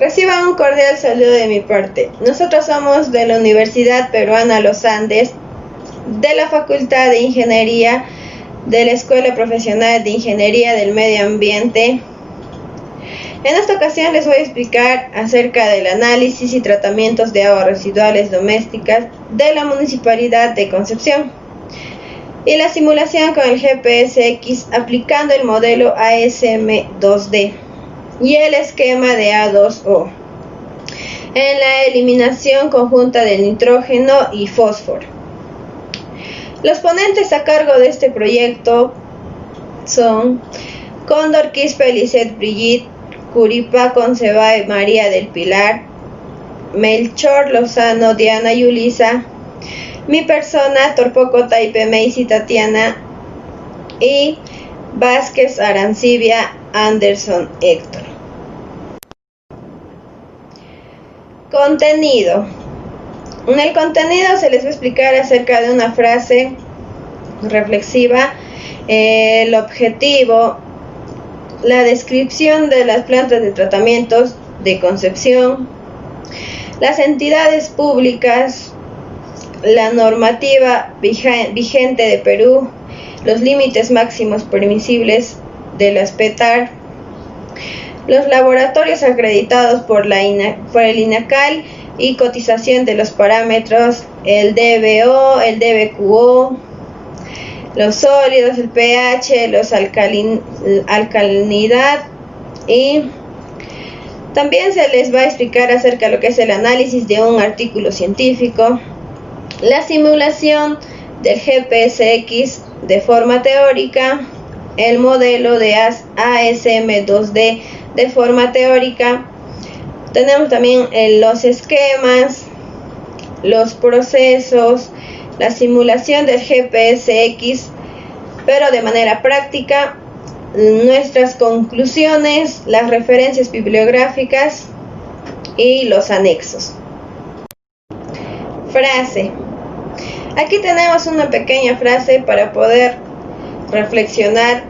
Reciban un cordial saludo de mi parte. Nosotros somos de la Universidad Peruana Los Andes, de la Facultad de Ingeniería, de la Escuela Profesional de Ingeniería del Medio Ambiente. En esta ocasión les voy a explicar acerca del análisis y tratamientos de aguas residuales domésticas de la Municipalidad de Concepción y la simulación con el GPSX aplicando el modelo ASM2D y el esquema de A2O en la eliminación conjunta del nitrógeno y fósforo. Los ponentes a cargo de este proyecto son Cóndor Quispe Lisette Brigitte, Curipá Concebay María del Pilar, Melchor Lozano Diana Yulisa, mi persona Torpoco Taipe Meisi Tatiana y Vázquez Arancibia Anderson Héctor. Contenido. En el contenido se les va a explicar acerca de una frase reflexiva, el objetivo, la descripción de las plantas de tratamientos de Concepción, las entidades públicas, la normativa vigente de Perú, los límites máximos permisibles de las PETAR, los laboratorios acreditados por el INACAL y cotización de los parámetros, el DBO, el DBQO, los sólidos, el pH, los alcalinidad, y también se les va a explicar acerca de lo que es el análisis de un artículo científico, la simulación del GPSX de forma teórica, el modelo de ASM2D de forma teórica. Tenemos también los esquemas, los procesos, la simulación del GPSX, pero de manera práctica, nuestras conclusiones, las referencias bibliográficas y los anexos. Frase. Aquí tenemos una pequeña frase para poder reflexionar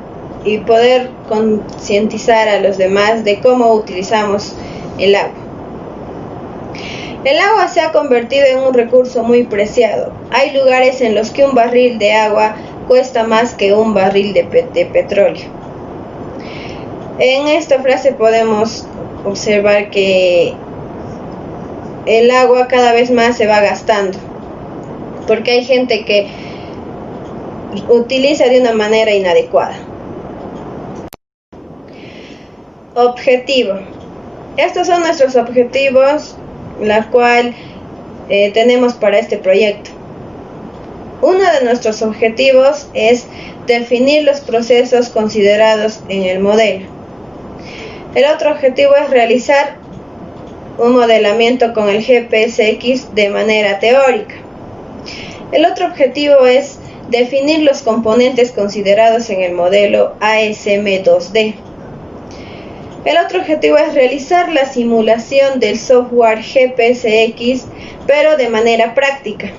y poder concientizar a los demás de cómo utilizamos el agua. El agua se ha convertido en un recurso muy preciado. Hay lugares en los que un barril de agua cuesta más que un barril de petróleo. En esta frase podemos observar que el agua cada vez más se va gastando, porque hay gente que utiliza de una manera inadecuada. Objetivo. Estos son nuestros objetivos, la cual tenemos para este proyecto. Uno de nuestros objetivos es definir los procesos considerados en el modelo. El otro objetivo es realizar un modelamiento con el GPSX de manera teórica. El otro objetivo es definir los componentes considerados en el modelo ASM2D. El otro objetivo es realizar la simulación del software GPSX, pero de manera práctica.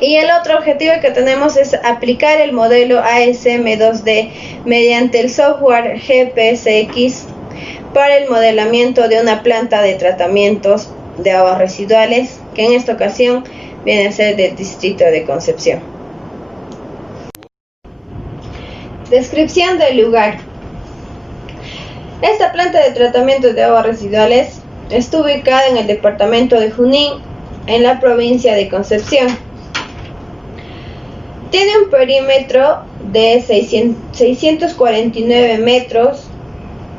Y el otro objetivo que tenemos es aplicar el modelo ASM2D mediante el software GPSX para el modelamiento de una planta de tratamientos de aguas residuales, que en esta ocasión viene a ser del distrito de Concepción. Descripción del lugar. Esta planta de tratamiento de aguas residuales está ubicada en el departamento de Junín, en la provincia de Concepción. Tiene un perímetro de 649 metros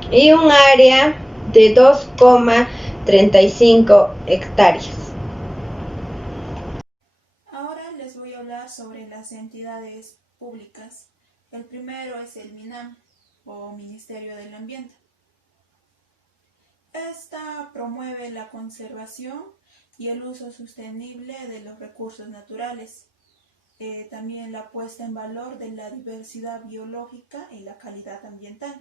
y un área de 2,35 hectáreas. Ahora les voy a hablar sobre las entidades públicas. El primero es el MINAM, o Ministerio del Ambiente. Esta promueve la conservación y el uso sostenible de los recursos naturales. También la puesta en valor de la diversidad biológica y la calidad ambiental.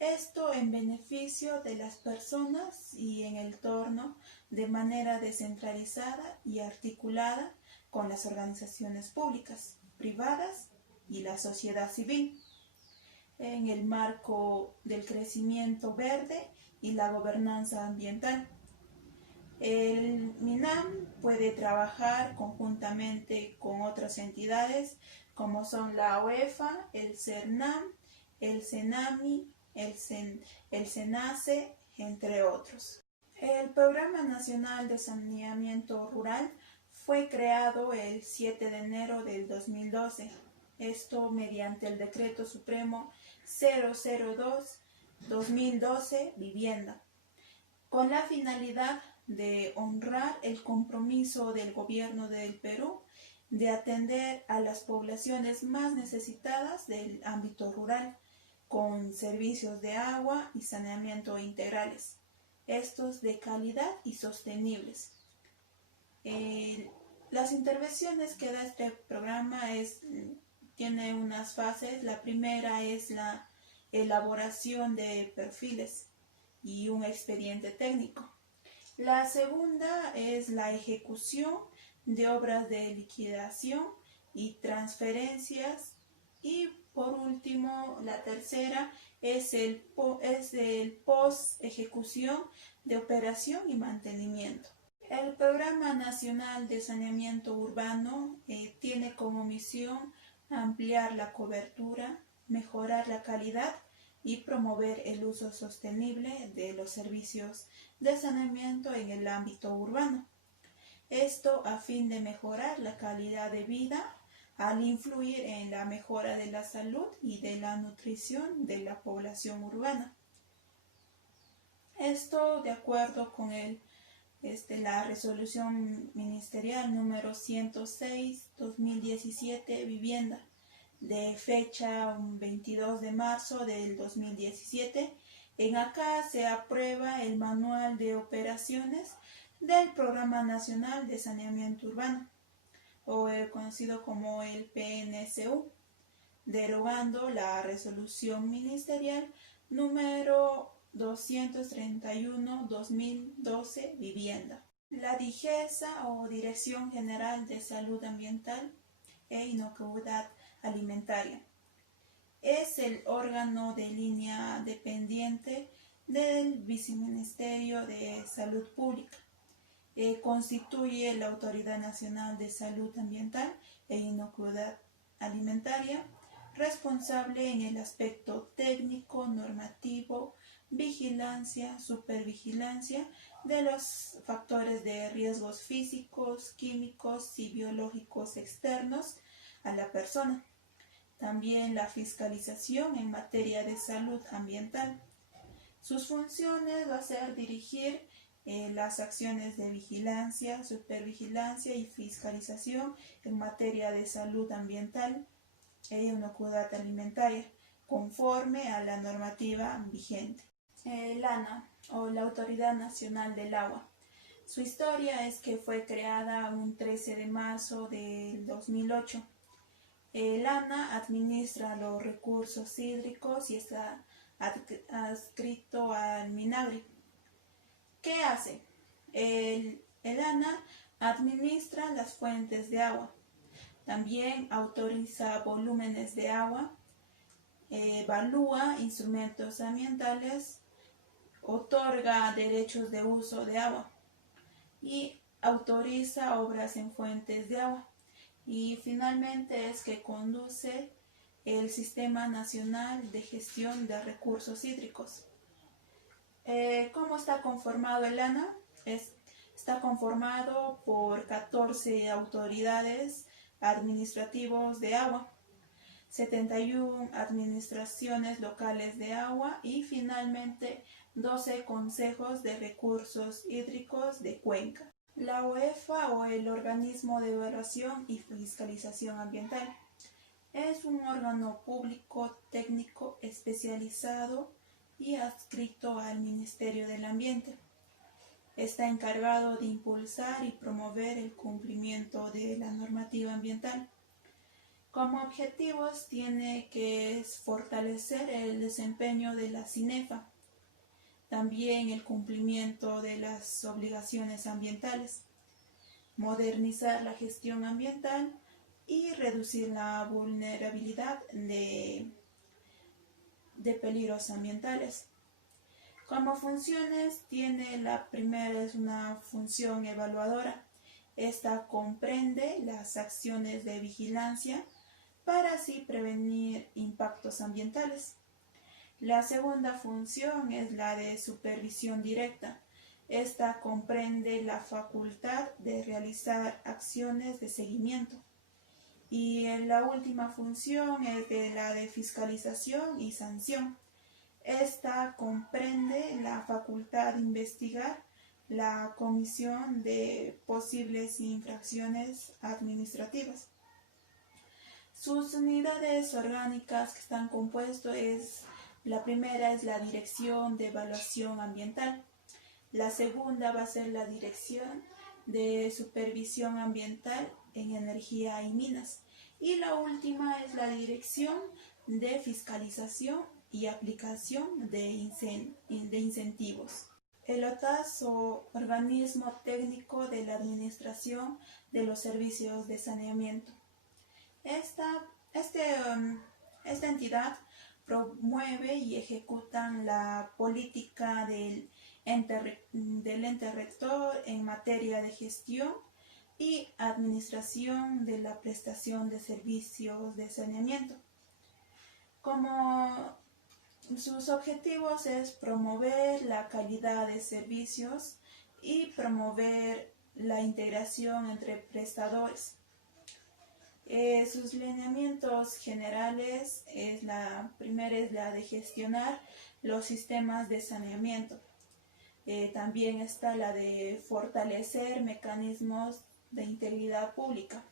Esto en beneficio de las personas y en el entorno de manera descentralizada y articulada con las organizaciones públicas, privadas y la sociedad civil. en el marco del crecimiento verde y la gobernanza ambiental. El MINAM puede trabajar conjuntamente con otras entidades como son la UEFA, el CERNAM, el CENAMI, el SENACE, entre otros. El Programa Nacional de Saneamiento Rural fue creado el 7 de enero del 2012, esto mediante el Decreto Supremo 002-2012 Vivienda, con la finalidad de honrar el compromiso del Gobierno del Perú de atender a las poblaciones más necesitadas del ámbito rural con servicios de agua y saneamiento integrales, estos de calidad y sostenibles. Las intervenciones que da este programa tiene unas fases. La primera es la elaboración de perfiles y un expediente técnico. La segunda es la ejecución de obras de liquidación y transferencias. Y por último, la tercera es el post ejecución de operación y mantenimiento. El Programa Nacional de Saneamiento Urbano tiene como misión ampliar la cobertura, mejorar la calidad y promover el uso sostenible de los servicios de saneamiento en el ámbito urbano. Esto a fin de mejorar la calidad de vida al influir en la mejora de la salud y de la nutrición de la población urbana. Esto de acuerdo con la resolución ministerial número 106/2017 Vivienda, de fecha 22 de marzo del 2017. En acá se aprueba el manual de operaciones del Programa Nacional de Saneamiento Urbano, o conocido como el PNSU, derogando la resolución ministerial número 231/2012 Vivienda. La DIGESA, o Dirección General de Salud Ambiental e Inocuidad Alimentaria, es el órgano de línea dependiente del Viceministerio de Salud Pública. Constituye la Autoridad Nacional de Salud Ambiental e Inocuidad Alimentaria, responsable en el aspecto técnico, normativo, vigilancia, supervigilancia de los factores de riesgos físicos, químicos y biológicos externos a la persona. También la fiscalización en materia de salud ambiental. Sus funciones va a ser dirigir las acciones de vigilancia, supervigilancia y fiscalización en materia de salud ambiental e inocuidad alimentaria, conforme a la normativa vigente. El ANA, o la Autoridad Nacional del Agua. Su historia es que fue creada un 13 de marzo del 2008. El ANA administra los recursos hídricos y está adscrito al MINAGRI. ¿Qué hace? El ANA administra las fuentes de agua. También autoriza volúmenes de agua, evalúa instrumentos ambientales, otorga derechos de uso de agua y autoriza obras en fuentes de agua. Y finalmente es que conduce el Sistema Nacional de Gestión de Recursos Hídricos. ¿Cómo está conformado el ANA? Está conformado por 14 autoridades administrativos de agua, 71 administraciones locales de agua y finalmente 12 consejos de recursos hídricos de cuenca. La UEFA, o el Organismo de Evaluación y Fiscalización Ambiental, es un órgano público técnico especializado y adscrito al Ministerio del Ambiente. Está encargado de impulsar y promover el cumplimiento de la normativa ambiental. Como objetivos tiene que fortalecer el desempeño de la CINEFA, también el cumplimiento de las obligaciones ambientales, modernizar la gestión ambiental y reducir la vulnerabilidad de de peligros ambientales. Como funciones tiene la primera es una función evaluadora. Esta comprende las acciones de vigilancia para así prevenir impactos ambientales. La segunda función es la de supervisión directa. Esta comprende la facultad de realizar acciones de seguimiento. Y la última función es la de fiscalización y sanción. Esta comprende la facultad de investigar la comisión de posibles infracciones administrativas. Sus unidades orgánicas que están compuestas la primera es la Dirección de Evaluación Ambiental. La segunda va a ser la Dirección de Supervisión Ambiental en Energía y Minas. Y la última es la Dirección de Fiscalización y Aplicación de Incentivos. El OTAS o Organismo Técnico de la Administración de los Servicios de Saneamiento. Esta entidad promueve y ejecuta la política del ente rector en materia de gestión y administración de la prestación de servicios de saneamiento. Como sus objetivos es promover la calidad de servicios y promover la integración entre prestadores. Sus lineamientos generales la primera es la de gestionar los sistemas de saneamiento. También está la de fortalecer mecanismos de integridad pública.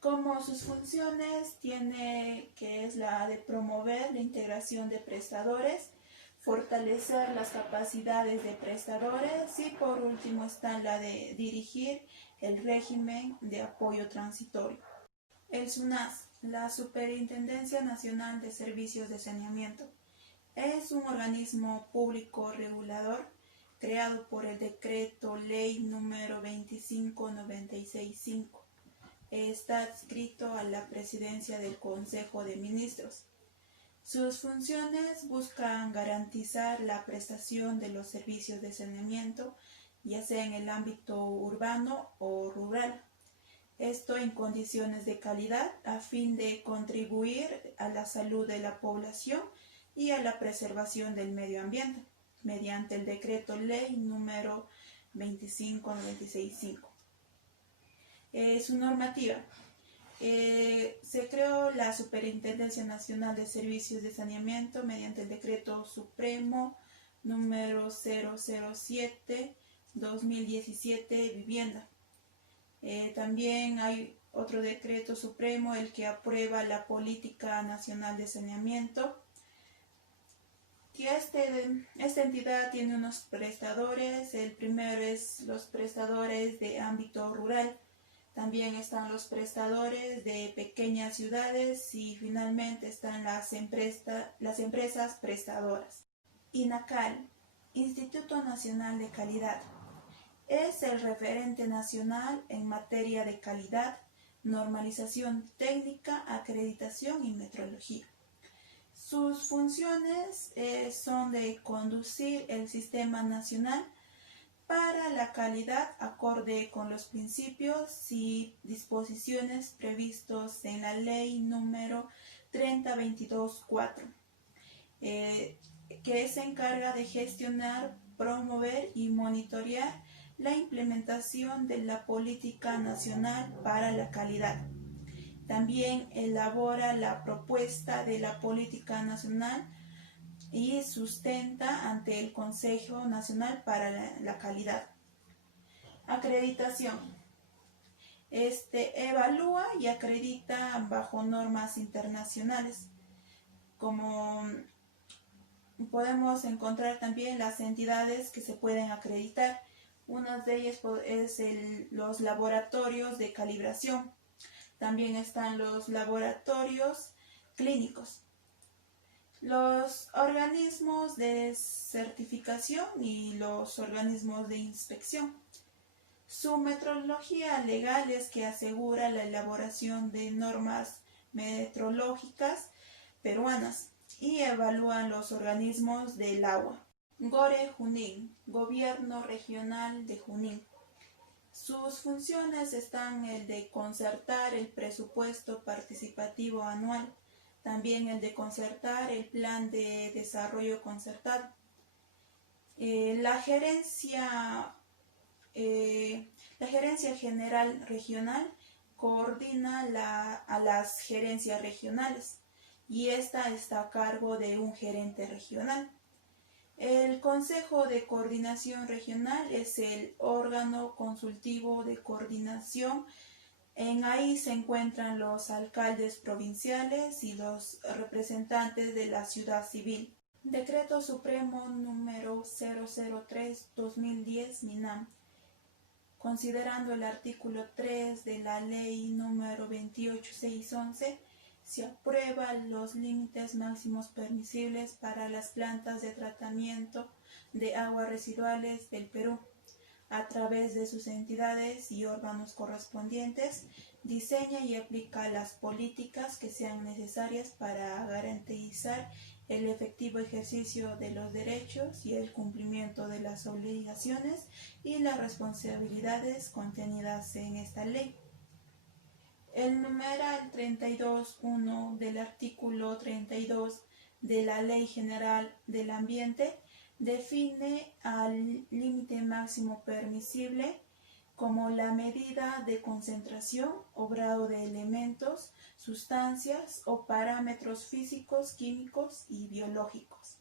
Como sus funciones tiene que es la de promover la integración de prestadores, fortalecer las capacidades de prestadores y por último está la de dirigir el régimen de apoyo transitorio. El SUNAS, la Superintendencia Nacional de Servicios de Saneamiento, es un organismo público regulador creado por el Decreto Ley número 25965. Está adscrito a la Presidencia del Consejo de Ministros. Sus funciones buscan garantizar la prestación de los servicios de saneamiento, ya sea en el ámbito urbano o rural. Esto en condiciones de calidad a fin de contribuir a la salud de la población y a la preservación del medio ambiente, mediante el Decreto Ley número 25965. Su normativa. Se creó la Superintendencia Nacional de Servicios de Saneamiento mediante el Decreto Supremo número 007-2017 Vivienda. También hay otro decreto supremo, el que aprueba la Política Nacional de Saneamiento. Y esta entidad tiene unos prestadores. El primero es los prestadores de ámbito rural. También están los prestadores de pequeñas ciudades y finalmente están las empresas prestadoras. INACAL, Instituto Nacional de Calidad, es el referente nacional en materia de calidad, normalización técnica, acreditación y metrología. Sus funciones son de conducir el sistema nacional para la calidad acorde con los principios y disposiciones previstos en la ley número 30224, que se encarga de gestionar, promover y monitorear la implementación de la Política Nacional para la Calidad. También elabora la propuesta de la Política Nacional y sustenta ante el Consejo Nacional para la Calidad. Acreditación. Evalúa y acredita bajo normas internacionales. Como podemos encontrar también las entidades que se pueden acreditar. Una de ellas es los laboratorios de calibración. También están los laboratorios clínicos, los organismos de certificación y los organismos de inspección. Su metodología legal es que asegura la elaboración de normas metrológicas peruanas y evalúan los organismos del agua. GORE Junín, Gobierno Regional de Junín. Sus funciones están el de concertar el presupuesto participativo anual, también el de concertar el plan de desarrollo concertado. La gerencia general regional coordina a las gerencias regionales y esta está a cargo de un gerente regional. El Consejo de Coordinación Regional es el órgano consultivo de coordinación. Ahí se encuentran los alcaldes provinciales y los representantes de la ciudad civil. Decreto Supremo número 003/2010 MINAM. Considerando el artículo 3 de la ley número 28611, se aprueban los límites máximos permisibles para las plantas de tratamiento de aguas residuales del Perú. A través de sus entidades y órganos correspondientes, diseña y aplica las políticas que sean necesarias para garantizar el efectivo ejercicio de los derechos y el cumplimiento de las obligaciones y las responsabilidades contenidas en esta ley. El numeral 32.1 del artículo 32 de la Ley General del Ambiente define al límite máximo permisible como la medida de concentración o grado de elementos, sustancias o parámetros físicos, químicos y biológicos.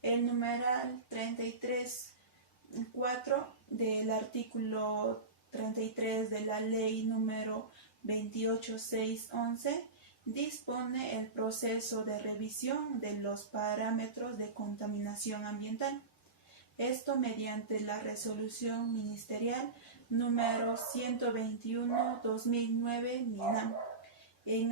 El numeral 33.4 del artículo 33 de la Ley número 28611 dispone el proceso de revisión de los parámetros de contaminación ambiental. Esto mediante la resolución ministerial número 121/2009 MINAM.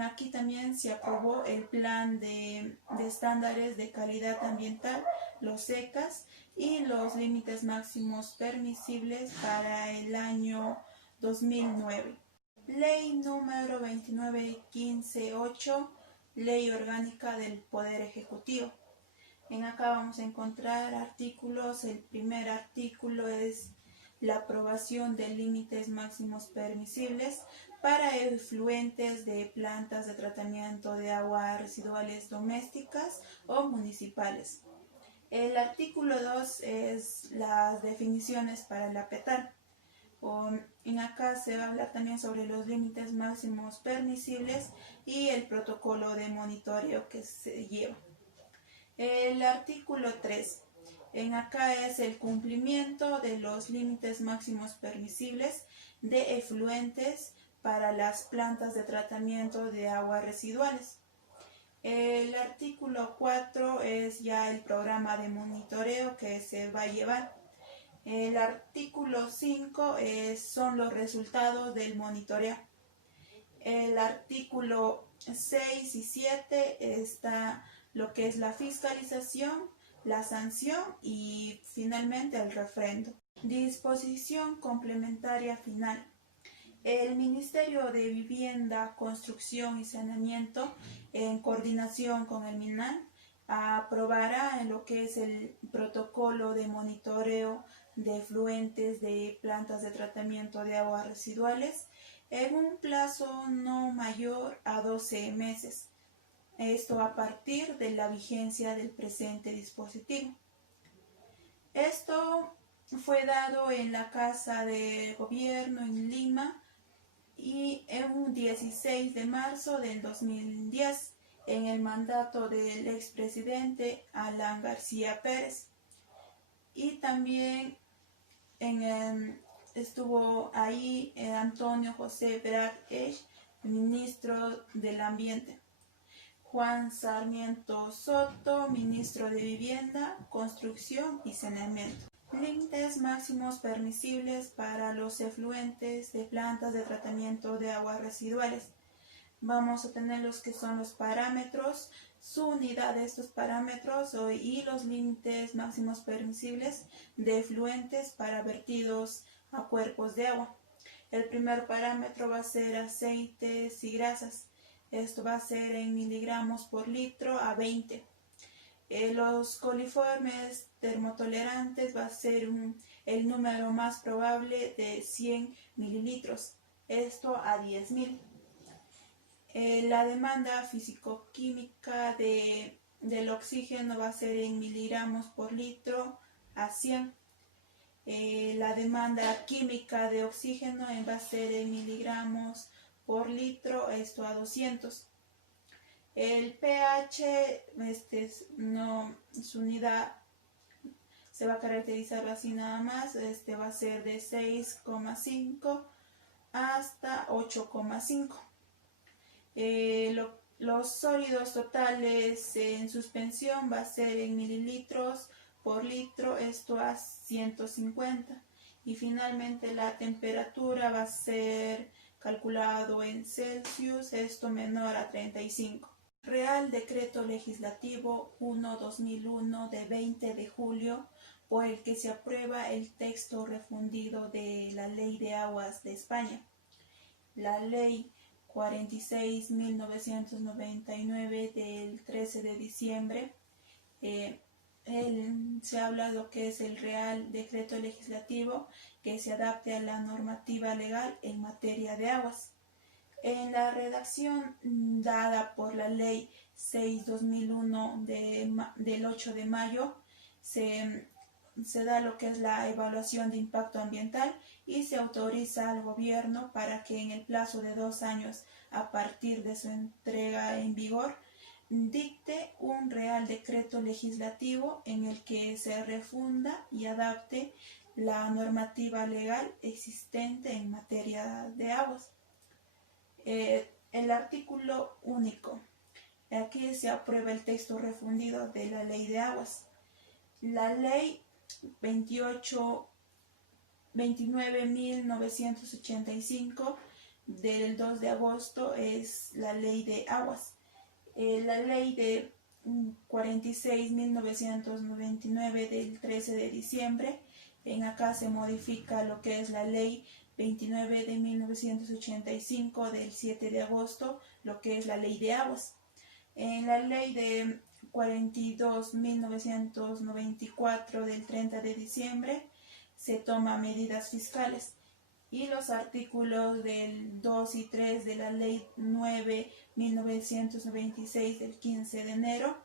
Aquí también se aprobó el plan de estándares de calidad ambiental, los ECAS, y los límites máximos permisibles para el año 2009. Ley número 29158, Ley Orgánica del Poder Ejecutivo. Acá vamos a encontrar artículos. El primer artículo es la aprobación de límites máximos permisibles para efluentes de plantas de tratamiento de aguas residuales domésticas o municipales. El artículo 2 es las definiciones para la PETAR. Acá se va a hablar también sobre los límites máximos permisibles y el protocolo de monitoreo que se lleva. El artículo 3. Acá es el cumplimiento de los límites máximos permisibles de efluentes para las plantas de tratamiento de aguas residuales. El artículo 4 es ya el programa de monitoreo que se va a llevar. El artículo 5 son los resultados del monitoreo. El artículo 6 y 7 está lo que es la fiscalización, la sanción y finalmente el refrendo. Disposición complementaria final. El Ministerio de Vivienda, Construcción y Saneamiento, en coordinación con el MINAM, aprobará en lo que es el protocolo de monitoreo de efluentes de plantas de tratamiento de aguas residuales en un plazo no mayor a 12 meses. Esto a partir de la vigencia del presente dispositivo. Esto fue dado en la Casa de Gobierno en Lima y en un 16 de marzo del 2010 en el mandato del expresidente Alan García Pérez. Y también estuvo ahí Antonio José Veraz Esch, ministro del Ambiente. Juan Sarmiento Soto, ministro de Vivienda, Construcción y Saneamiento. Límites máximos permisibles para los efluentes de plantas de tratamiento de aguas residuales. Vamos a tener los que son los parámetros, su unidad de estos parámetros y los límites máximos permisibles de efluentes para vertidos a cuerpos de agua. El primer parámetro va a ser aceites y grasas. Esto va a ser en miligramos por litro a 20. Los coliformes termotolerantes va a ser el número más probable de 100 mililitros, esto a 10.000. La demanda físico-química del oxígeno va a ser en miligramos por litro a 100. La demanda química de oxígeno va a ser en miligramos por litro, esto a 200. El pH, su unidad se va a caracterizar así nada más, va a ser de 6,5 hasta 8,5. Los sólidos totales en suspensión va a ser en mililitros por litro, esto a 150. Y finalmente la temperatura va a ser calculado en Celsius, esto menor a 35. Real Decreto Legislativo 1/2001 de 20 de julio, por el que se aprueba el texto refundido de la Ley de Aguas de España. La Ley 46.999 del 13 de diciembre, se habla de lo que es el Real Decreto Legislativo que se adapte a la normativa legal en materia de aguas. En la redacción dada por la Ley 6/2001 del 8 de mayo, se da lo que es la evaluación de impacto ambiental y se autoriza al gobierno para que en el plazo de 2 años a partir de su entrega en vigor dicte un Real Decreto Legislativo en el que se refunda y adapte la normativa legal existente en materia de aguas. El artículo único. Aquí se aprueba el texto refundido de la Ley de Aguas. La Ley 29.985 del 2 de agosto es la Ley de Aguas. La Ley de 46.999 del 13 de diciembre, acá se modifica lo que es la Ley 29 de 1985 del 7 de agosto, lo que es la Ley de Aguas. En la Ley de 42.994 del 30 de diciembre se toman medidas fiscales. Y los artículos del 2 y 3 de la Ley 9.1996 del 15 de enero,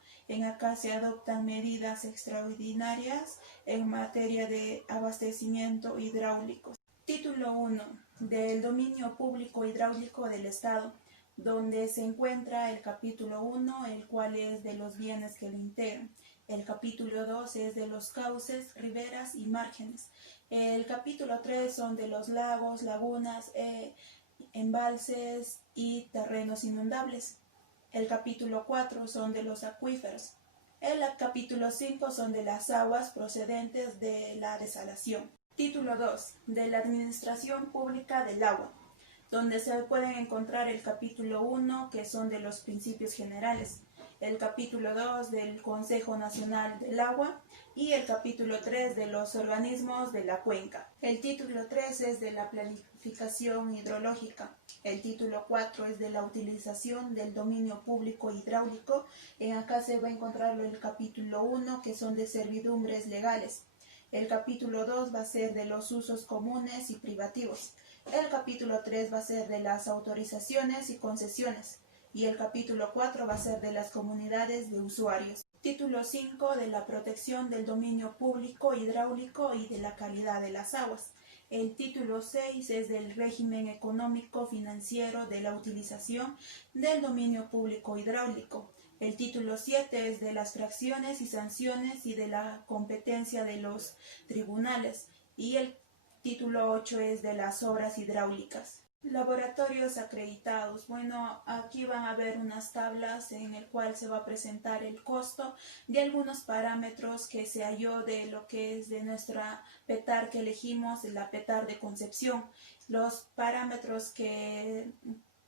acá se adoptan medidas extraordinarias en materia de abastecimiento hidráulico. Título 1 del dominio público hidráulico del Estado, donde se encuentra el capítulo 1, el cual es de los bienes que lo integran. El capítulo 2 es de los cauces, riberas y márgenes. El capítulo 3 son de los lagos, lagunas, embalses y terrenos inundables. El capítulo 4 son de los acuíferos. El capítulo 5 son de las aguas procedentes de la desalación. Título 2 de la Administración Pública del Agua, donde se pueden encontrar el capítulo 1, que son de los principios generales, el capítulo 2 del Consejo Nacional del Agua y el capítulo 3 de los organismos de la cuenca. El título 3 es de la planificación hidrológica. El título 4 es de la utilización del dominio público hidráulico. Acá se va a encontrar el capítulo 1, que son de servidumbres legales. El capítulo 2 va a ser de los usos comunes y privativos. El capítulo 3 va a ser de las autorizaciones y concesiones. Y el capítulo 4 va a ser de las comunidades de usuarios. Título 5 de la protección del dominio público hidráulico y de la calidad de las aguas. El título 6 es del régimen económico financiero de la utilización del dominio público hidráulico. El título 7 es de las fracciones y sanciones y de la competencia de los tribunales. Y el título 8 es de las obras hidráulicas. Laboratorios acreditados. Bueno, aquí van a ver unas tablas en el cual se va a presentar el costo de algunos parámetros que se halló de lo que es de nuestra PETAR que elegimos, la PETAR de Concepción. Los parámetros que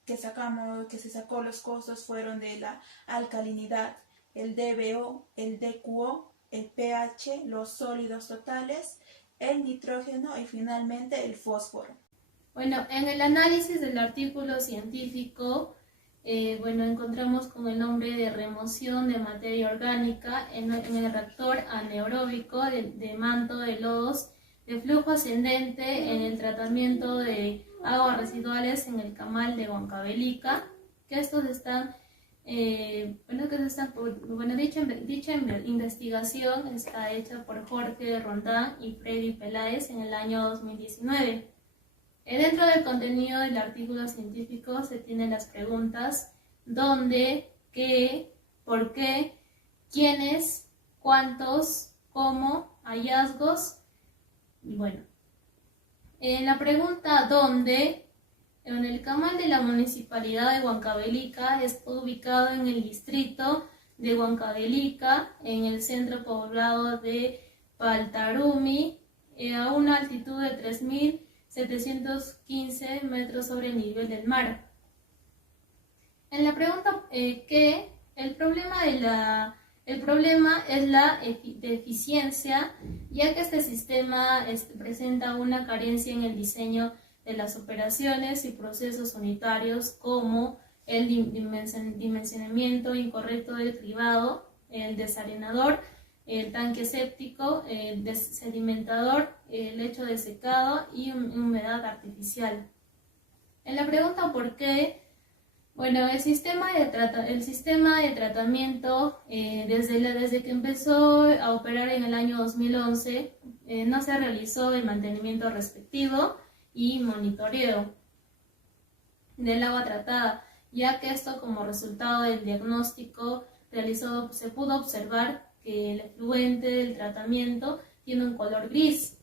se sacó los costos fueron de la alcalinidad, el DBO, el DQO, el pH, los sólidos totales, el nitrógeno y finalmente el fósforo. Bueno, en el análisis del artículo científico encontramos con el nombre de remoción de materia orgánica en el reactor anaeróbico de manto de lodos de flujo ascendente en el tratamiento de aguas residuales en el camal de Huancavelica, que estos están, dicha investigación está hecha por Jorge Rondán y Freddy Peláez en el año 2019. Dentro del contenido del artículo científico se tienen las preguntas ¿dónde?, ¿qué?, ¿por qué?, ¿quiénes?, ¿cuántos?, ¿cómo?, hallazgos. Y bueno, en la pregunta ¿dónde?, en el camal de la municipalidad de Huancavelica está ubicado en el distrito de Huancavelica, en el centro poblado de Paltarumi, a una altitud de 3.715 metros sobre el nivel del mar. En la pregunta ¿qué?, el problema es la deficiencia, ya que este sistema presenta una carencia en el diseño de las operaciones y procesos unitarios, como el dimensionamiento incorrecto del cribado, el desarenador, el tanque séptico, el sedimentador, el lecho de secado y humedad artificial. En la pregunta ¿por qué?, el sistema de tratamiento desde que empezó a operar en el año 2011 no se realizó el mantenimiento respectivo y monitoreo del agua tratada, ya que esto, como resultado del diagnóstico realizado, se pudo observar que el efluente del tratamiento tiene un color gris.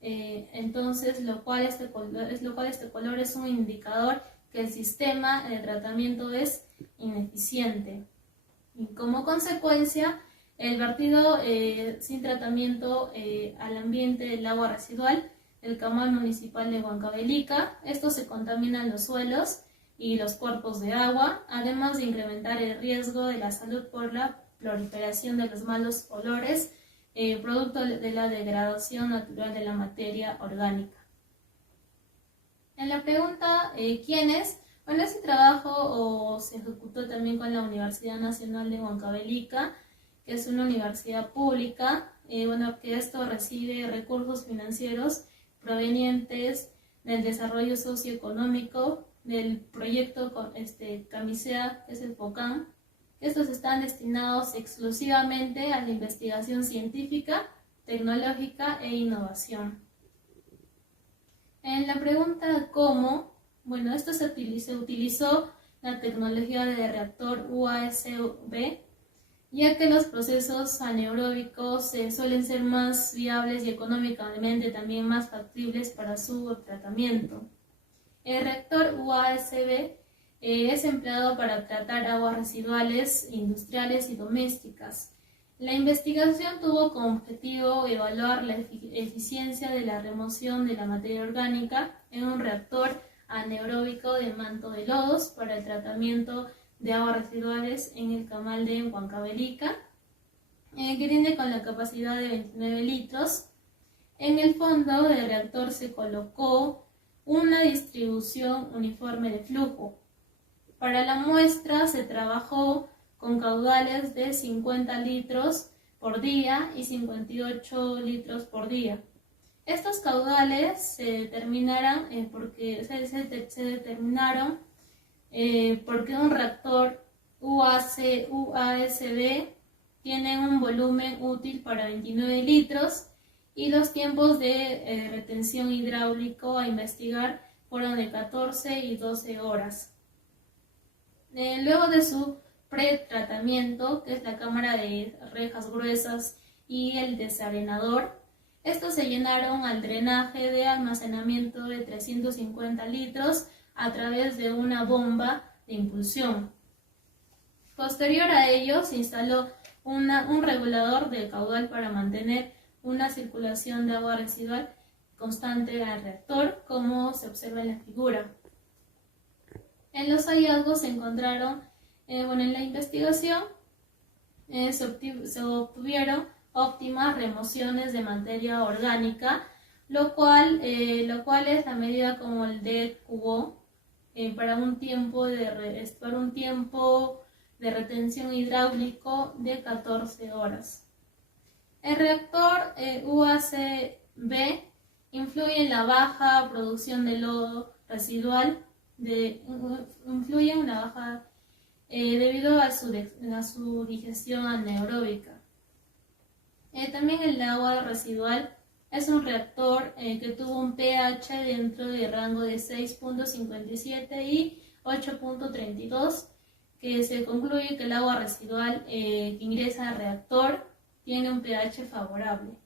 Entonces, lo cual este color es un indicador que el sistema de tratamiento es ineficiente. Y como consecuencia, el vertido sin tratamiento al ambiente del agua residual del camal municipal de Huancavelica, esto se contaminan los suelos y los cuerpos de agua, además de incrementar el riesgo de la salud por la proliferación de los malos olores, producto de la degradación natural de la materia orgánica. En la pregunta ¿quiénes? Este trabajo se ejecutó también con la Universidad Nacional de Huancavelica, que es una universidad pública, que esto recibe recursos financieros provenientes del desarrollo socioeconómico del proyecto Camisea, que es el POCAM. Estos están destinados exclusivamente a la investigación científica, tecnológica e innovación. En la pregunta ¿cómo? Esto se utilizó la tecnología de reactor UASV, ya que los procesos anaeróbicos suelen ser más viables y económicamente también más factibles para su tratamiento. El reactor UASV es empleado para tratar aguas residuales, industriales y domésticas. La investigación tuvo como objetivo evaluar la eficiencia de la remoción de la materia orgánica en un reactor anaeróbico de manto de lodos para el tratamiento de aguas residuales en el camal de Huancavelica, que tiene con la capacidad de 29 litros. En el fondo del reactor se colocó una distribución uniforme de flujo. Para la muestra se trabajó con caudales de 50 litros por día y 58 litros por día. Estos caudales se determinaron porque un reactor UASV tiene un volumen útil para 29 litros y los tiempos de retención hidráulico a investigar fueron de 14 y 12 horas. Luego de su pretratamiento, que es la cámara de rejas gruesas y el desarenador, estos se llenaron al drenaje de almacenamiento de 350 litros a través de una bomba de impulsión. Posterior a ello se instaló un regulador de caudal para mantener una circulación de agua residual constante al reactor, como se observa en la figura. En los hallazgos se encontraron, en la investigación se obtuvieron óptimas remociones de materia orgánica, lo cual es la medida como el DQO, para un tiempo de retención hidráulico de 14 horas. El reactor UACB influye en la baja producción de lodo residual, debido a su digestión anaeróbica. También el agua residual es un reactor que tuvo un pH dentro del rango de 6.57 y 8.32, que se concluye que el agua residual que ingresa al reactor tiene un pH favorable.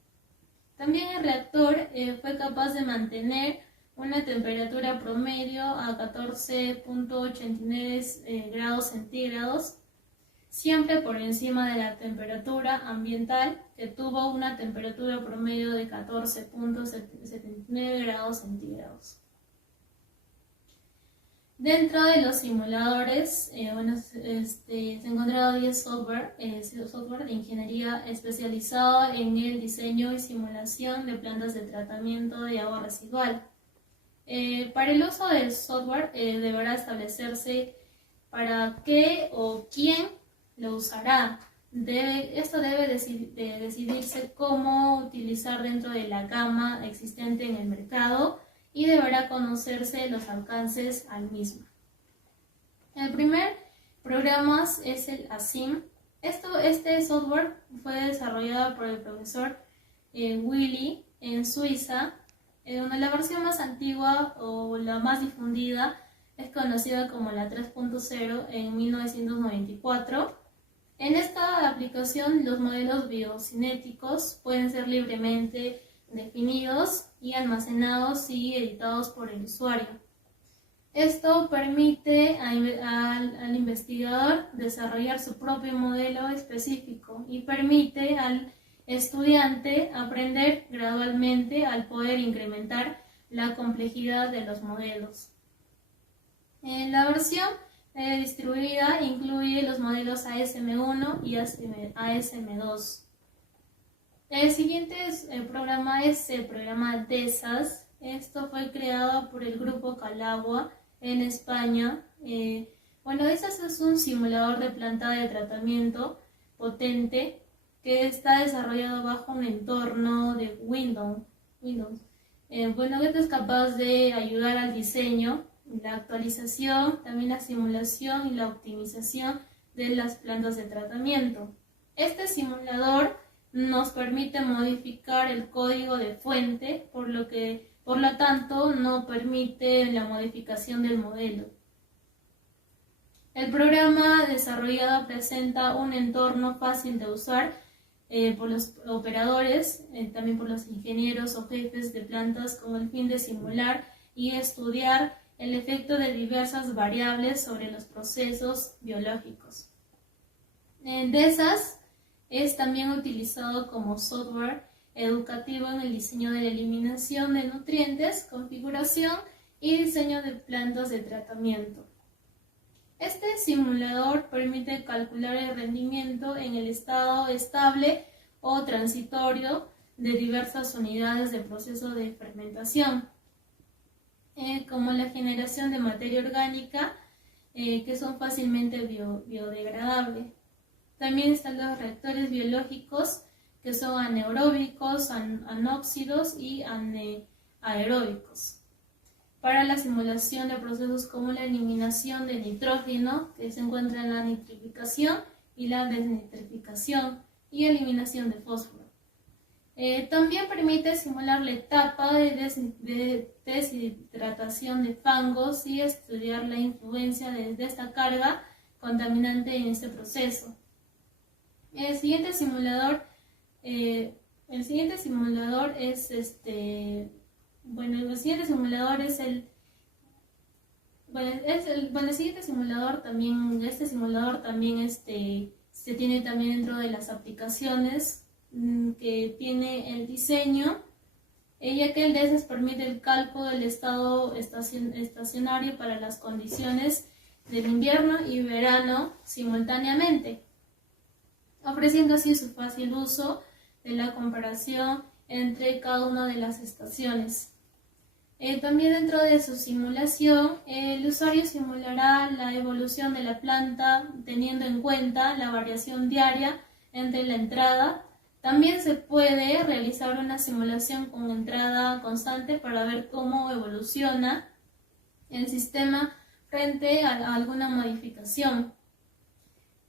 También el reactor fue capaz de mantener una temperatura promedio a 14.89 grados centígrados, siempre por encima de la temperatura ambiental, que tuvo una temperatura promedio de 14.79 grados centígrados. Dentro de los simuladores, se han encontrado 10 software de ingeniería especializado en el diseño y simulación de plantas de tratamiento de agua residual. Para el uso del software deberá establecerse para qué o quién lo usará. Esto debe decidirse cómo utilizar dentro de la gama existente en el mercado y deberá conocerse los alcances al mismo. El primer programa es el ASIM. Este software fue desarrollado por el profesor Willy en Suiza. La versión más antigua o la más difundida es conocida como la 3.0 en 1994. En esta aplicación los modelos biocinéticos pueden ser libremente definidos y almacenados y editados por el usuario. Esto permite al investigador desarrollar su propio modelo específico y permite al estudiante aprender gradualmente al poder incrementar la complejidad de los modelos. La versión distribuida incluye los modelos ASM1 y ASM2. El siguiente programa es el programa DESAS. Esto fue creado por el grupo Calagua en España. DESAS es un simulador de planta de tratamiento potente que está desarrollado bajo un entorno de Windows. Esto es capaz de ayudar al diseño, la actualización, también la simulación y la optimización de las plantas de tratamiento. Este simulador nos permite modificar el código de fuente, por lo tanto no permite la modificación del modelo. El programa desarrollado presenta un entorno fácil de usar por los operadores, también por los ingenieros o jefes de plantas, con el fin de simular y estudiar el efecto de diversas variables sobre los procesos biológicos. DESAS es también utilizado como software educativo en el diseño de la eliminación de nutrientes, configuración y diseño de plantas de tratamiento. Este simulador permite calcular el rendimiento en el estado estable o transitorio de diversas unidades de proceso de fermentación, como la generación de materia orgánica, que son fácilmente biodegradables. También están los reactores biológicos, que son anaeróbicos, anóxidos y aeróbicos. Para la simulación de procesos como la eliminación de nitrógeno, que se encuentra en la nitrificación y la desnitrificación, y eliminación de fósforo. También permite simular la etapa de deshidratación de fangos y estudiar la influencia de esta carga contaminante en este proceso. El siguiente simulador es el siguiente simulador también. Este simulador también se tiene también dentro de las aplicaciones que tiene el diseño, ya que el DESAS permite el cálculo del estado estacionario para las condiciones del invierno y verano simultáneamente, ofreciendo así su fácil uso de la comparación entre cada una de las estaciones. También dentro de su simulación, el usuario simulará la evolución de la planta teniendo en cuenta la variación diaria entre la entrada. También se puede realizar una simulación con entrada constante para ver cómo evoluciona el sistema frente a alguna modificación.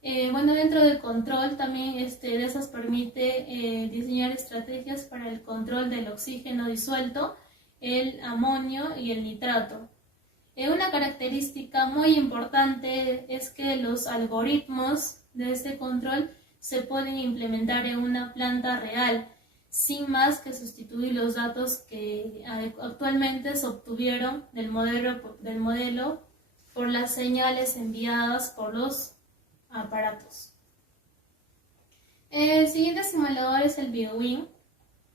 Dentro del control también de esas permite diseñar estrategias para el control del oxígeno disuelto, el amonio y el nitrato. Una característica muy importante es que los algoritmos de este control se pueden implementar en una planta real, sin más que sustituir los datos que actualmente se obtuvieron del modelo por las señales enviadas por los aparatos. El siguiente simulador es el BioWin.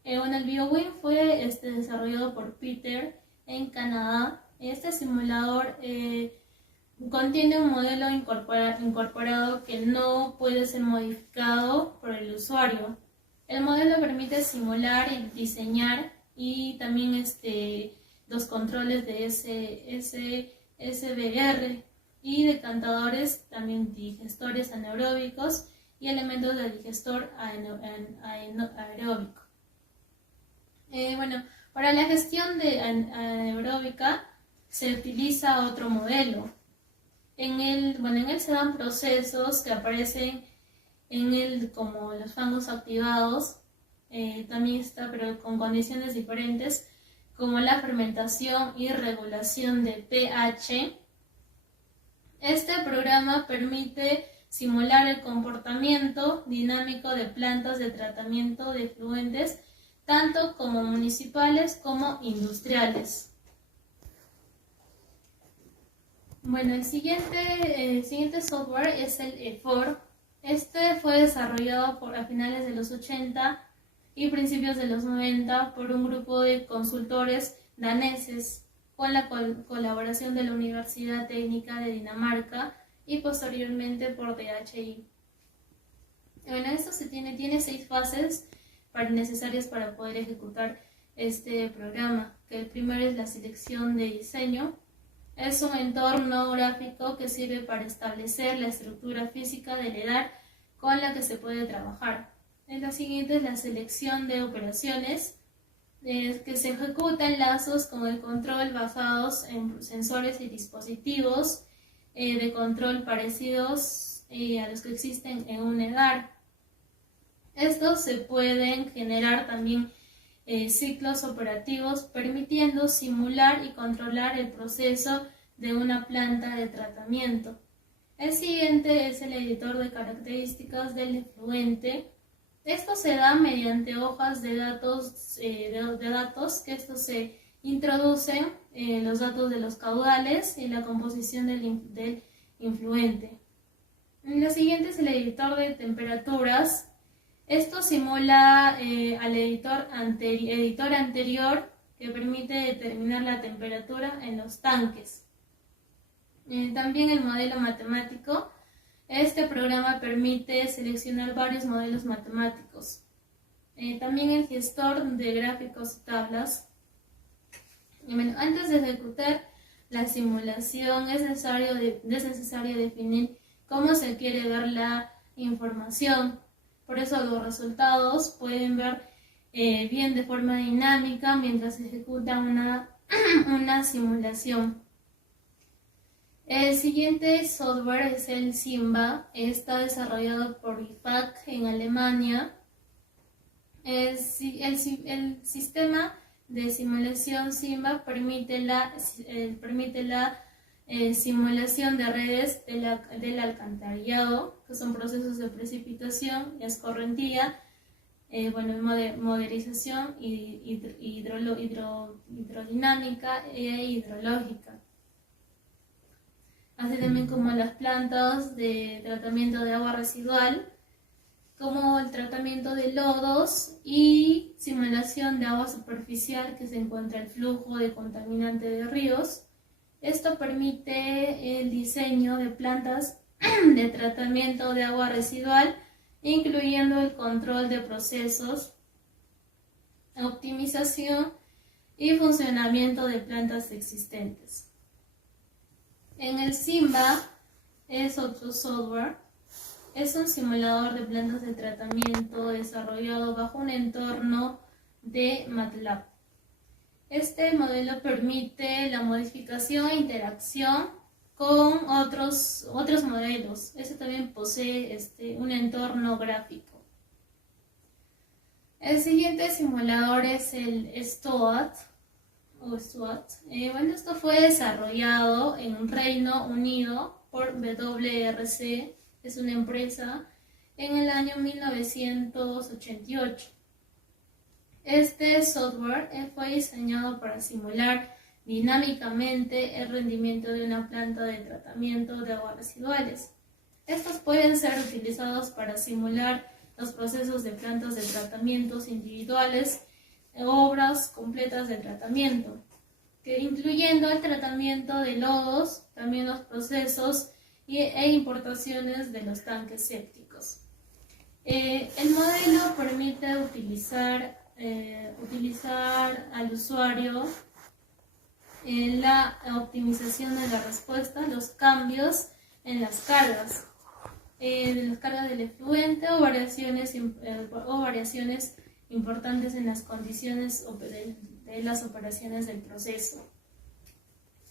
El BioWin fue desarrollado por Peter en Canadá. Este simulador contiene un modelo incorporado que no puede ser modificado por el usuario. El modelo permite simular y diseñar y también los controles de SBR y decantadores, también digestores anaeróbicos y elementos de digestor aeróbico. Para la gestión anaeróbica se utiliza otro modelo. En él se dan procesos que aparecen como los fangos activados, también está, pero con condiciones diferentes, como la fermentación y regulación de pH. Este programa permite simular el comportamiento dinámico de plantas de tratamiento de efluentes, tanto como municipales como industriales. El siguiente software es el EFOR. Fue desarrollado a finales de los 80 y principios de los 90 por un grupo de consultores daneses con la colaboración de la Universidad Técnica de Dinamarca y posteriormente por DHI. Esto tiene 6 fases necesarias para poder ejecutar este programa. Que el primero es la selección de diseño. Es un entorno gráfico que sirve para establecer la estructura física del EDAR con la que se puede trabajar. La siguiente es la selección de operaciones, que se ejecutan lazos con el control basados en sensores y dispositivos de control parecidos a los que existen en un EDAR. Estos se pueden generar también ciclos operativos permitiendo simular y controlar el proceso de una planta de tratamiento. El siguiente es el editor de características del efluente. Esto se da mediante hojas de datos, que estos se introducen los datos de los caudales y la composición del influente. La siguiente es el editor de temperaturas. Esto simula al editor anterior que permite determinar la temperatura en los tanques. También el modelo matemático. Este programa permite seleccionar varios modelos matemáticos. También el gestor de gráficos y tablas. Antes de ejecutar la simulación es necesario definir cómo se quiere ver la información. Por eso los resultados pueden ver bien de forma dinámica mientras se ejecuta una simulación. El siguiente software es el SIMBA. Está desarrollado por IFAC en Alemania. El sistema de simulación SIMBA permite la simulación de redes del alcantarillado, que son procesos de precipitación, escorrentía, moderización, hidrodinámica e hidrológica. Así también como las plantas de tratamiento de agua residual, como el tratamiento de lodos y simulación de agua superficial que se encuentra el flujo de contaminante de ríos. Esto permite el diseño de plantas de tratamiento de agua residual, incluyendo el control de procesos, optimización y funcionamiento de plantas existentes. En el Simba es otro software. Es un simulador de plantas de tratamiento desarrollado bajo un entorno de MATLAB. Este modelo permite la modificación e interacción con otros modelos. Este también posee un entorno gráfico. El siguiente simulador es el STOAT. Esto fue desarrollado en Reino Unido por WRC, es una empresa, en el año 1988. Este software fue diseñado para simular dinámicamente el rendimiento de una planta de tratamiento de aguas residuales. Estos pueden ser utilizados para simular los procesos de plantas de tratamientos individuales, obras completas de tratamiento, incluyendo el tratamiento de lodos, también los procesos e importaciones de los tanques sépticos. El modelo permite utilizar al usuario la optimización de la respuesta, los cambios en las cargas, del efluente o variaciones importantes en las condiciones de las operaciones del proceso.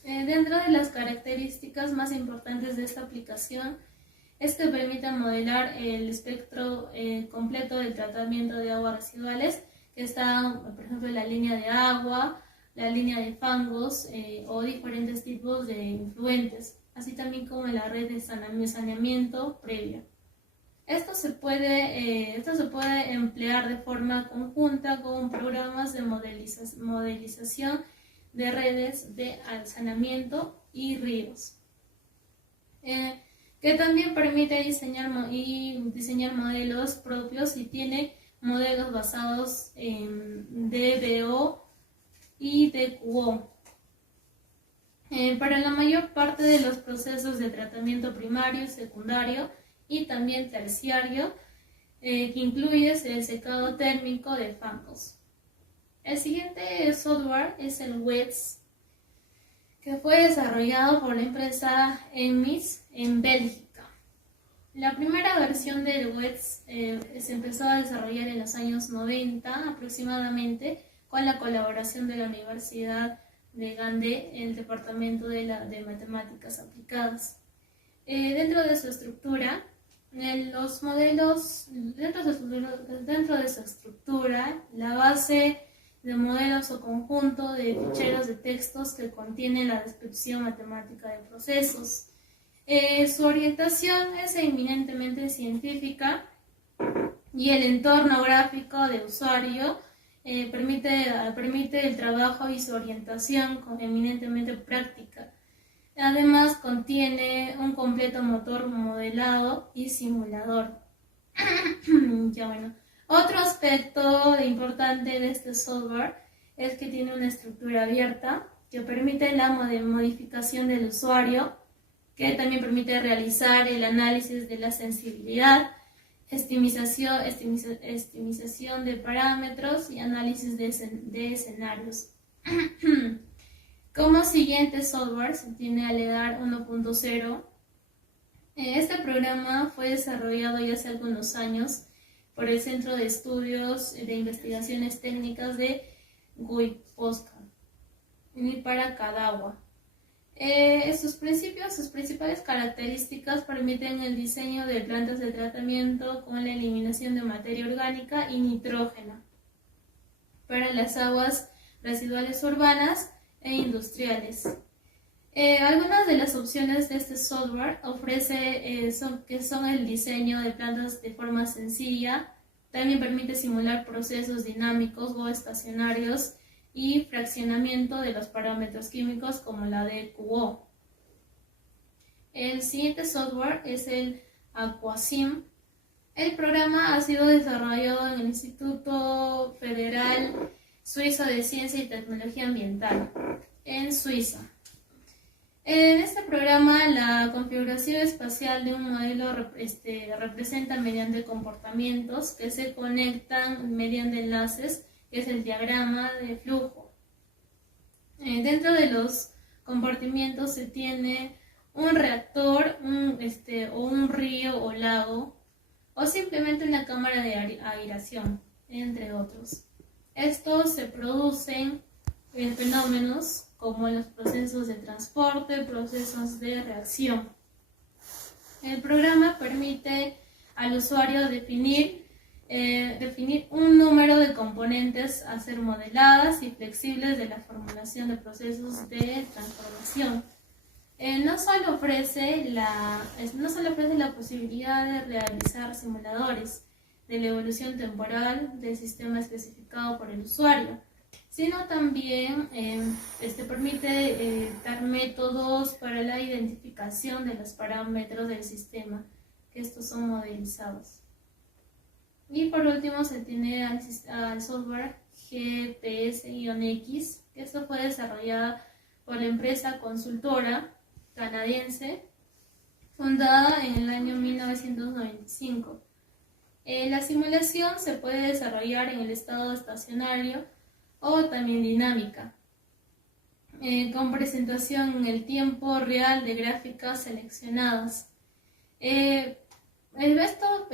Dentro de las características más importantes de esta aplicación es que permite modelar el espectro completo del tratamiento de aguas residuales, que está, por ejemplo, la línea de agua, la línea de fangos o diferentes tipos de influentes, así también como la red de saneamiento previa. Esto se puede emplear de forma conjunta con programas de modelización de redes de almacenamiento y ríos, que también permite diseñar modelos propios y tiene modelos basados en DBO y DQO. Para la mayor parte de los procesos de tratamiento primario, secundario y también terciario, que incluye el secado térmico de fangos. El siguiente software es el WETS, que fue desarrollado por la empresa EMIS en Bélgica. La primera versión del WETS se empezó a desarrollar en los años 90 aproximadamente, con la colaboración de la Universidad de Gand, el Departamento de Matemáticas Aplicadas. Dentro de su estructura, dentro de su estructura, la base de modelos o conjunto de ficheros de textos que contienen la descripción matemática de procesos. Su orientación es eminentemente científica y el entorno gráfico de usuario permite el trabajo y su orientación eminentemente práctica. Además, contiene un completo motor modelado y simulador. Otro aspecto importante de este software es que tiene una estructura abierta que permite la modificación del usuario, que también permite realizar el análisis de la sensibilidad, estimización de parámetros y análisis de escenarios. Como siguiente software se tiene Aledar 1.0. Este programa fue desarrollado ya hace algunos años por el Centro de Estudios de Investigaciones Técnicas de Guipúzcoa y para Cadagua. Sus principales características permiten el diseño de plantas de tratamiento con la eliminación de materia orgánica y nitrógeno para las aguas residuales urbanas e industriales. Algunas de las opciones de este software ofrece son el diseño de plantas de forma sencilla, también permite simular procesos dinámicos o estacionarios y fraccionamiento de los parámetros químicos como la DQO. El siguiente software es el Aquasim. El programa ha sido desarrollado en el Instituto Federal Suizo de Ciencia y Tecnología Ambiental, en Suiza. En este programa, la configuración espacial de un modelo representa mediante comportamientos que se conectan mediante enlaces, que es el diagrama de flujo. Dentro de los compartimientos se tiene un reactor, o un río o lago, o simplemente una cámara de aireación, entre otros. Estos se producen en fenómenos como los procesos de transporte, procesos de reacción. El programa permite al usuario definir un número de componentes a ser modeladas y flexibles de la formulación de procesos de transformación. No solo ofrece la posibilidad de realizar simuladores de la evolución temporal del sistema especificado por el usuario, sino también permite dar métodos para la identificación de los parámetros del sistema, que estos son modelizados. Y por último se tiene al software GPS-X, que esto fue desarrollado por la empresa consultora canadiense, fundada en el año 1995. La simulación se puede desarrollar en el estado estacionario o también dinámica, con presentación en el tiempo real de gráficas seleccionadas. Esto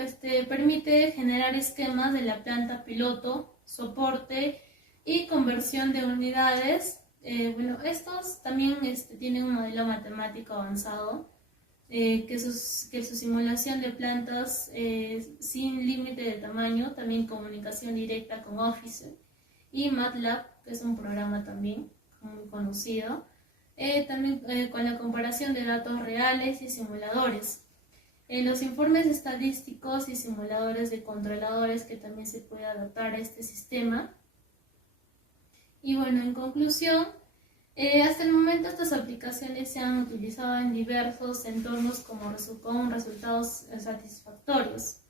permite generar esquemas de la planta piloto, soporte y conversión de unidades. Estos también tienen un modelo matemático avanzado, que su simulación de plantas sin límite de tamaño, también comunicación directa con Office y MATLAB, que es un programa también muy conocido, también con la comparación de datos reales y simuladores. Los informes estadísticos y simuladores de controladores que también se puede adaptar a este sistema. Y bueno, en conclusión, hasta el momento estas aplicaciones se han utilizado en diversos entornos con resultados satisfactorios.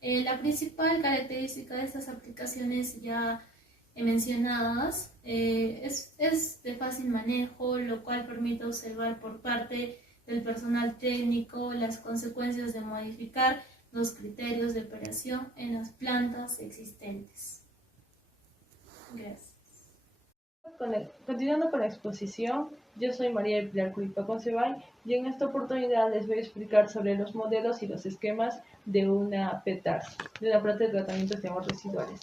La principal característica de estas aplicaciones ya mencionadas es de fácil manejo, lo cual permite observar por parte del personal técnico las consecuencias de modificar los criterios de operación en las plantas existentes. Gracias. Continuando con la exposición, yo soy María del Pilar Curipa Concebay y en esta oportunidad les voy a explicar sobre los modelos y los esquemas de una PETARS, de la planta de tratamiento de aguas residuales.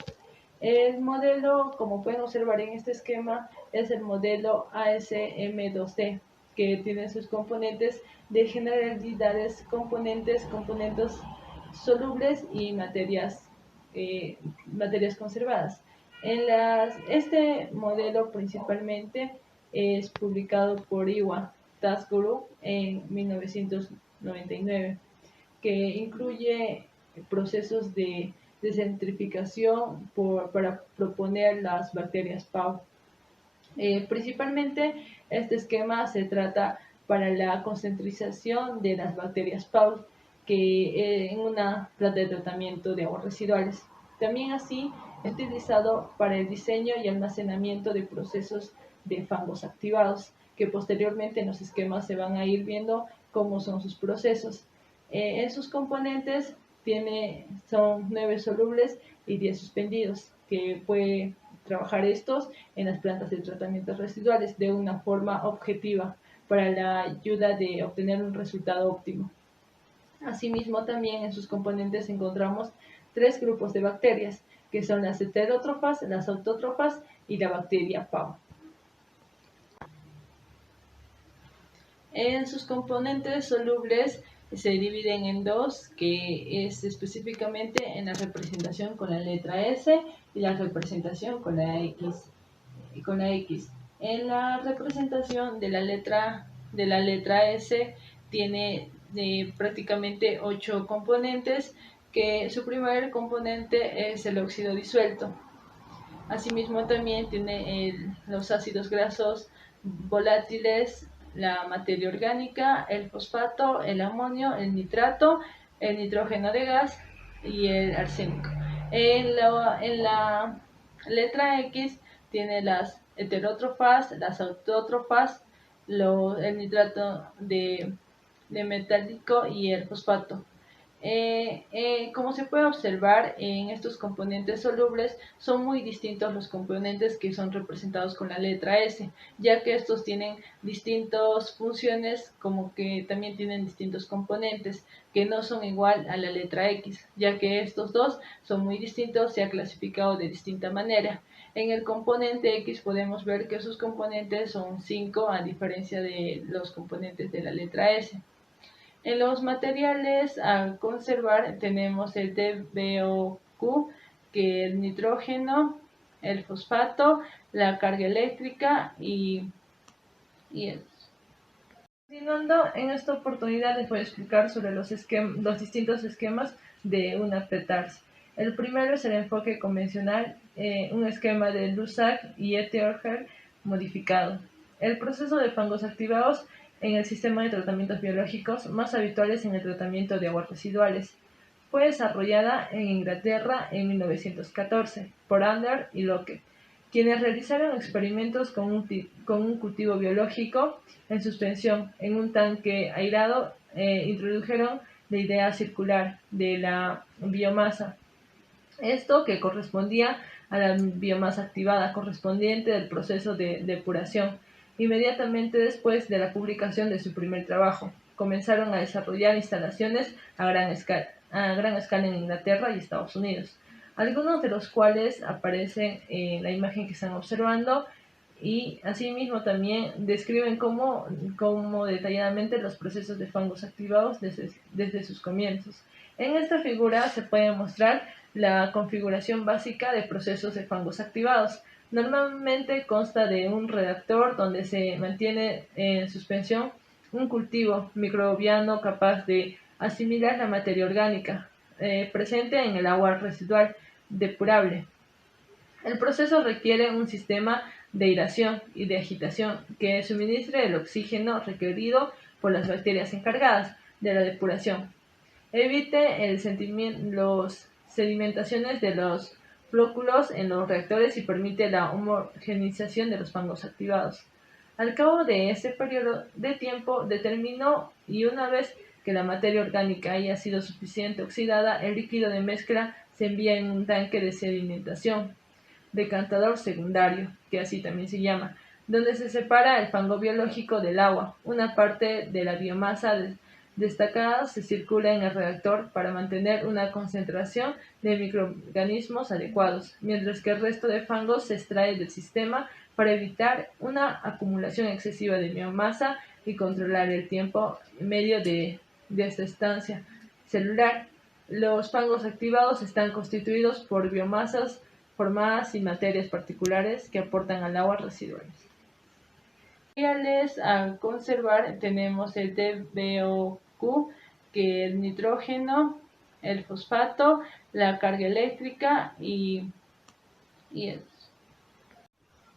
El modelo, como pueden observar en este esquema, es el modelo ASM2D, que tiene sus componentes de generalidades, componentes solubles y materias conservadas. Este modelo principalmente es publicado por Iwa Task Group en 1999, que incluye procesos de centrificación para proponer las bacterias PAU. Principalmente este esquema se trata para la concentrización de las bacterias PAU en una planta de tratamiento de aguas residuales. También así es utilizado para el diseño y almacenamiento de procesos de fangos activados, que posteriormente en los esquemas se van a ir viendo cómo son sus procesos. En sus componentes son 9 solubles y 10 suspendidos, que puede trabajar estos en las plantas de tratamientos residuales de una forma objetiva para la ayuda de obtener un resultado óptimo. Asimismo, también en sus componentes encontramos 3 grupos de bacterias, que son las heterótrofas, las autótrofas y la bacteria PAU. En sus componentes solubles se dividen en 2, que es específicamente en la representación con la letra S y la representación con la X. En la representación de la letra S tiene prácticamente 8 componentes, que su primer componente es el óxido disuelto. Asimismo también tiene los ácidos grasos volátiles, la materia orgánica, el fosfato, el amonio, el nitrato, el nitrógeno de gas y el arsénico. En la letra X tiene las heterótrofas, las autótrofas, el nitrato de metálico y el fosfato. Como se puede observar, en estos componentes solubles son muy distintos los componentes que son representados con la letra S, ya que estos tienen distintas funciones, como que también tienen distintos componentes que no son igual a la letra X, ya que estos dos son muy distintos, se ha clasificado de distinta manera. En el componente X podemos ver que sus componentes son 5, a diferencia de los componentes de la letra S. En los materiales a conservar tenemos el TBOQ, que es el nitrógeno, el fosfato, la carga eléctrica y eso. Continuando, en esta oportunidad les voy a explicar sobre los distintos esquemas de una PETARS. El primero es el enfoque convencional, un esquema de Lussac y Ettinger modificado. El proceso de fangos activados en el sistema de tratamientos biológicos más habituales en el tratamiento de aguas residuales. Fue desarrollada en Inglaterra en 1914 por Ander y Locke, quienes realizaron experimentos con un cultivo biológico en suspensión en un tanque airado. Introdujeron la idea circular de la biomasa, esto que correspondía a la biomasa activada correspondiente del proceso de depuración. Inmediatamente después de la publicación de su primer trabajo, comenzaron a desarrollar instalaciones a gran escala en Inglaterra y Estados Unidos, algunos de los cuales aparecen en la imagen que están observando, y asimismo también describen cómo detalladamente los procesos de fangos activados desde sus comienzos. En esta figura se puede mostrar la configuración básica de procesos de fangos activados. Normalmente consta de un reactor donde se mantiene en suspensión un cultivo microbiano capaz de asimilar la materia orgánica presente en el agua residual depurable. El proceso requiere un sistema de aireación y de agitación que suministre el oxígeno requerido por las bacterias encargadas de la depuración. Evite las sedimentaciones de los flóculos en los reactores y permite la homogeneización de los fangos activados. Al cabo de ese periodo de tiempo determinó, y una vez que la materia orgánica haya sido suficientemente oxidada, el líquido de mezcla se envía en un tanque de sedimentación, decantador secundario, que así también se llama, donde se separa el fango biológico del agua. Una parte de la biomasa destacada se circula en el reactor para mantener una concentración de microorganismos adecuados, mientras que el resto de fangos se extrae del sistema para evitar una acumulación excesiva de biomasa y controlar el tiempo medio de esta estancia celular. Los fangos activados están constituidos por biomasas formadas y materias particulares que aportan al agua residuales. Materiales a conservar tenemos el TBOQ, que es el nitrógeno, el fosfato, la carga eléctrica y eso.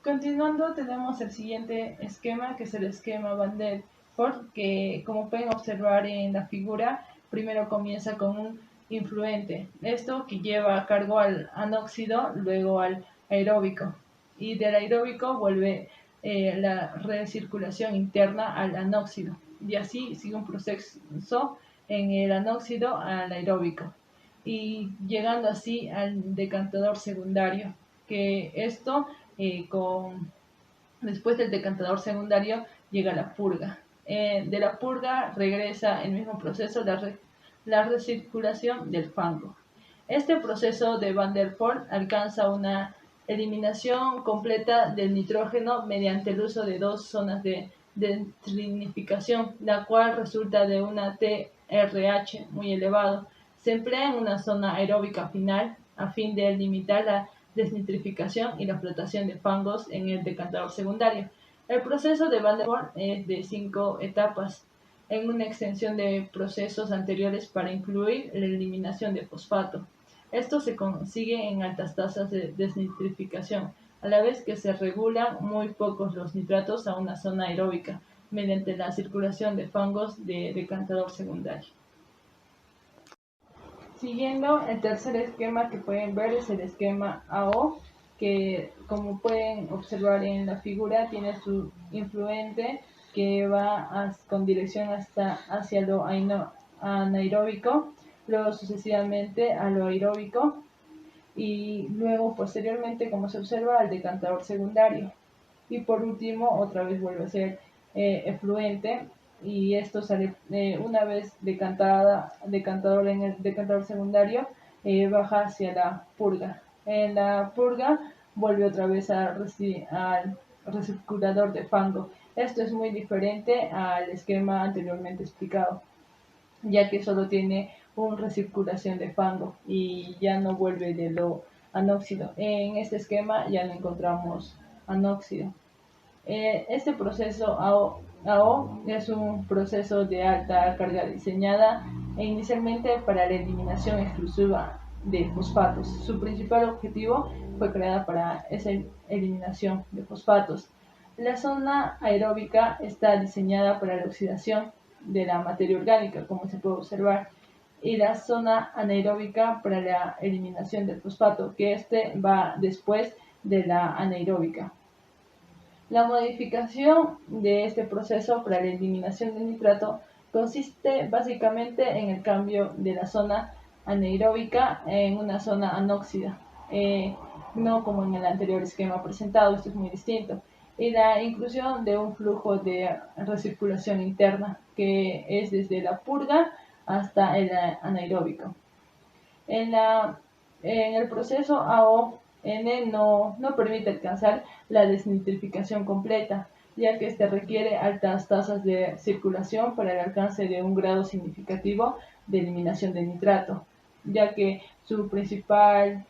Continuando, tenemos el siguiente esquema, que es el esquema Van der Port, que como pueden observar en la figura, primero comienza con un influente, esto que lleva a cargo al anóxido, luego al aeróbico, y del aeróbico vuelve la recirculación interna al anóxido, y así sigue un proceso en el anóxido al aeróbico, y llegando así al decantador secundario, que esto después del decantador secundario llega la purga. De la purga regresa el mismo proceso, la recirculación del fango. Este proceso de Van der Port alcanza una eliminación completa del nitrógeno mediante el uso de dos zonas de detrinificación, la cual resulta de una TRH muy elevado. Se emplea en una zona aeróbica final a fin de limitar la desnitrificación y la flotación de fangos en el decantador secundario. El proceso de Van der Port es de 5 etapas, en una extensión de procesos anteriores para incluir la eliminación de fosfato. Esto se consigue en altas tasas de desnitrificación, a la vez que se regulan muy pocos los nitratos a una zona aeróbica, mediante la circulación de fangos de decantador secundario. Siguiendo, el tercer esquema que pueden ver es el esquema AO, que como pueden observar en la figura tiene su influente que va con dirección hacia lo anaeróbico, luego sucesivamente a lo aeróbico y luego posteriormente, como se observa, al decantador secundario. Y por último, otra vez vuelve a ser efluente y esto sale una vez decantador en el decantador secundario, baja hacia la purga. En la purga vuelve otra vez al recirculador de fango. Esto es muy diferente al esquema anteriormente explicado, ya que solo tiene una recirculación de fango y ya no vuelve de lo anóxido. En este esquema ya no encontramos anóxido. Este proceso AO es un proceso de alta carga diseñada inicialmente para la eliminación exclusiva de fosfatos. Su principal objetivo fue creada para esa eliminación de fosfatos. La zona aeróbica está diseñada para la oxidación de la materia orgánica, como se puede observar, y la zona anaeróbica para la eliminación del fosfato, que este va después de la anaeróbica. La modificación de este proceso para la eliminación del nitrato consiste básicamente en el cambio de la zona anaeróbica en una zona anóxida, no como en el anterior esquema presentado, esto es muy distinto, y la inclusión de un flujo de recirculación interna que es desde la purga hasta el anaeróbico. En el proceso AON no permite alcanzar la desnitrificación completa, ya que este requiere altas tasas de circulación para el alcance de un grado significativo de eliminación de nitrato, ya que su principal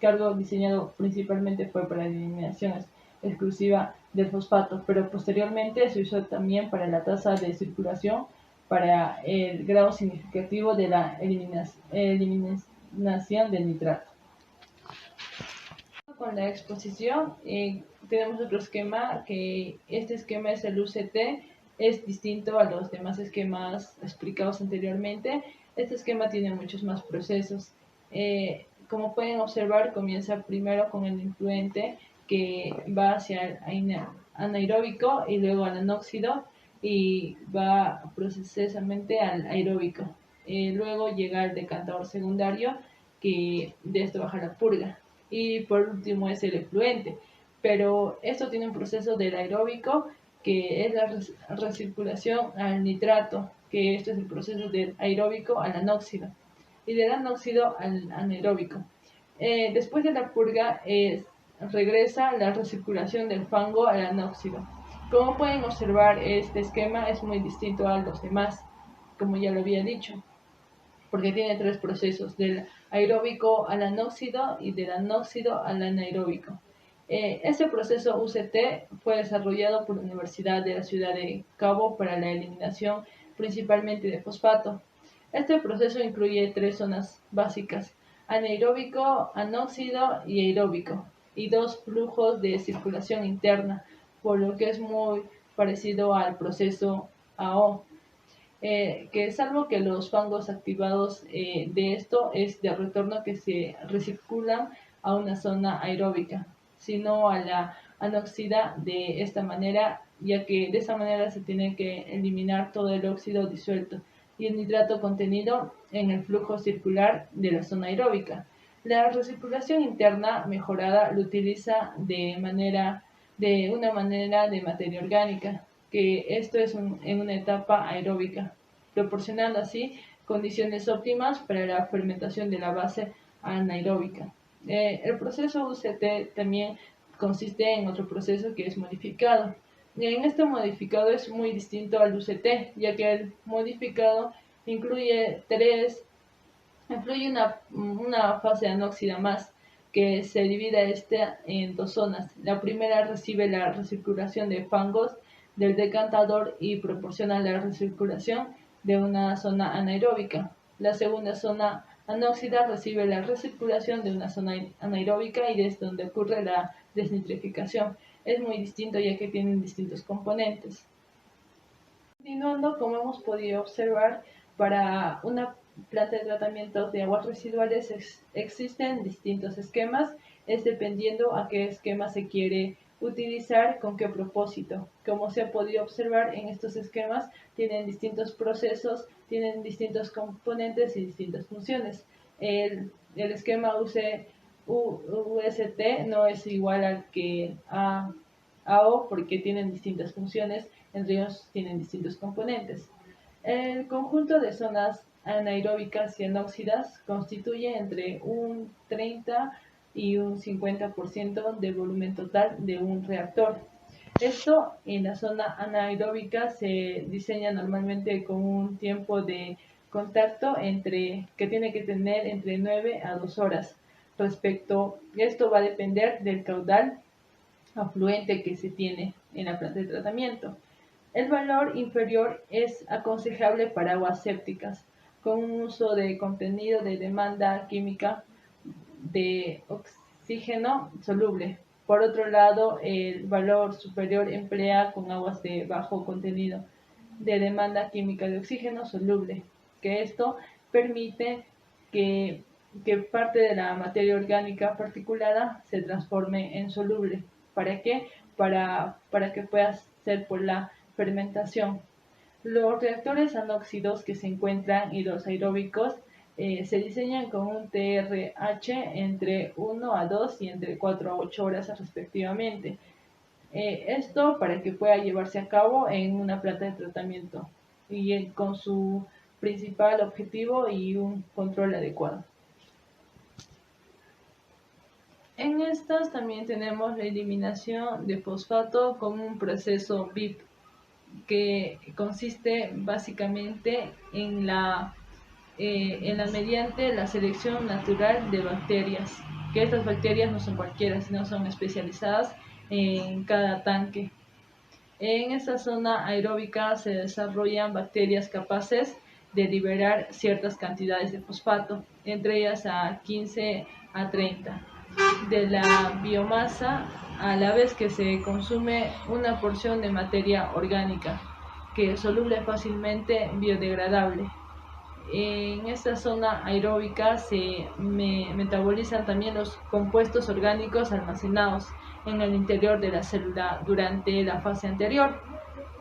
cargo diseñado principalmente fue para la eliminación exclusiva del fosfato, pero posteriormente se usó también para la tasa de circulación para el grado significativo de la eliminación del nitrato. Con la exposición tenemos otro esquema, que este esquema es el UCT, es distinto a los demás esquemas explicados anteriormente. Este esquema tiene muchos más procesos. Como pueden observar, comienza primero con el influente, que va hacia el anaeróbico y luego al anóxido, y va procesamente al aeróbico. Luego llega el decantador secundario, que de esto baja la purga. Y por último es el efluente. Pero esto tiene un proceso del aeróbico, que es la recirculación al nitrato, que esto es el proceso del aeróbico al anóxido, y del anóxido al anaeróbico. Después de la purga regresa la recirculación del fango al anóxido. Como pueden observar, este esquema es muy distinto a los demás, como ya lo había dicho, porque tiene tres procesos: del aeróbico al anóxido y del anóxido al anaeróbico. Este proceso UCT fue desarrollado por la Universidad de la Ciudad de Cabo para la eliminación principalmente de fosfato. Este proceso incluye tres zonas básicas: anaeróbico, anóxido y aeróbico, y dos flujos de circulación interna, por lo que es muy parecido al proceso AO. Que salvo que los fangos activados de esto es de retorno, que se recirculan a una zona aeróbica, sino a la anóxida de esta manera, ya que de esta manera se tiene que eliminar todo el óxido disuelto y el nitrato contenido en el flujo circular de la zona aeróbica. La recirculación interna mejorada lo utiliza de una manera de materia orgánica, que esto es en una etapa aeróbica, proporcionando así condiciones óptimas para la fermentación de la base anaeróbica. El proceso UCT también consiste en otro proceso, que es modificado. En este modificado es muy distinto al UCT, ya que el modificado incluye una fase anóxida más, que se divide en dos zonas. La primera recibe la recirculación de fangos del decantador y proporciona la recirculación de una zona anaeróbica. La segunda zona anóxida recibe la recirculación de una zona anaeróbica, y es donde ocurre la desnitrificación. Es muy distinto, ya que tienen distintos componentes. Continuando, como hemos podido observar, para una planta de tratamiento de aguas residuales existen distintos esquemas, es dependiendo a qué esquema se quiere Utilizar con qué propósito. Como se ha podido observar en estos esquemas, tienen distintos procesos, tienen distintos componentes y distintas funciones. El esquema UST no es igual al que AO porque tienen distintas funciones, entre ellos tienen distintos componentes. El conjunto de zonas anaeróbicas y anóxidas constituye entre un 30 y un 50% del volumen total de un reactor. Esto en la zona anaeróbica se diseña normalmente con un tiempo de contacto que tiene que tener entre 9 a 2 horas. Esto va a depender del caudal afluente que se tiene en la planta de tratamiento. El valor inferior es aconsejable para aguas sépticas, con un uso de contenido de demanda química de oxígeno soluble. Por otro lado, el valor superior emplea con aguas de bajo contenido de demanda química de oxígeno soluble, que esto permite que, parte de la materia orgánica particulada se transforme en soluble. ¿Para qué? Para que pueda ser por la fermentación. Los reactores anóxidos que se encuentran y los aeróbicos se diseñan con un TRH entre 1 a 2 y entre 4 a 8 horas respectivamente. Esto para que pueda llevarse a cabo en una planta de tratamiento y con su principal objetivo y un control adecuado. En estas también tenemos la eliminación de fosfato con un proceso BIP que consiste básicamente en la mediante la selección natural de bacterias, que estas bacterias no son cualquiera, sino son especializadas en cada tanque. En esta zona aeróbica se desarrollan bacterias capaces de liberar ciertas cantidades de fosfato, entre ellas a 15 a 30 de la biomasa, a la vez que se consume una porción de materia orgánica que es soluble fácilmente biodegradable. En esta zona aeróbica se metabolizan también los compuestos orgánicos almacenados en el interior de la célula durante la fase anterior,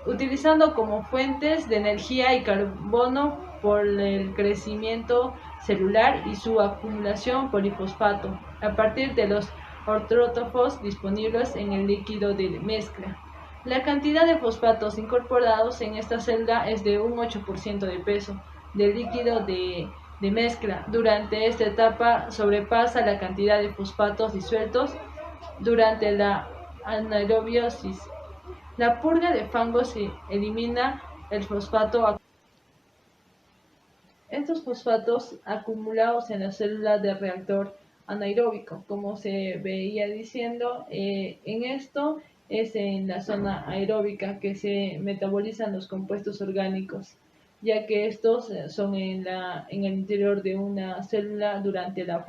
utilizando como fuentes de energía y carbono por el crecimiento celular y su acumulación polifosfato a partir de los ortótofos disponibles en el líquido de mezcla. La cantidad de fosfatos incorporados en esta celda es de un 8% de peso del líquido de mezcla. Durante esta etapa sobrepasa la cantidad de fosfatos disueltos durante la anaerobiosis. La purga de fangos elimina el fosfato. Estos fosfatos acumulados en la célula del reactor anaeróbico, como se veía diciendo, en esto es en la zona aeróbica que se metabolizan los compuestos orgánicos, ya que estos son en el interior de una célula durante esta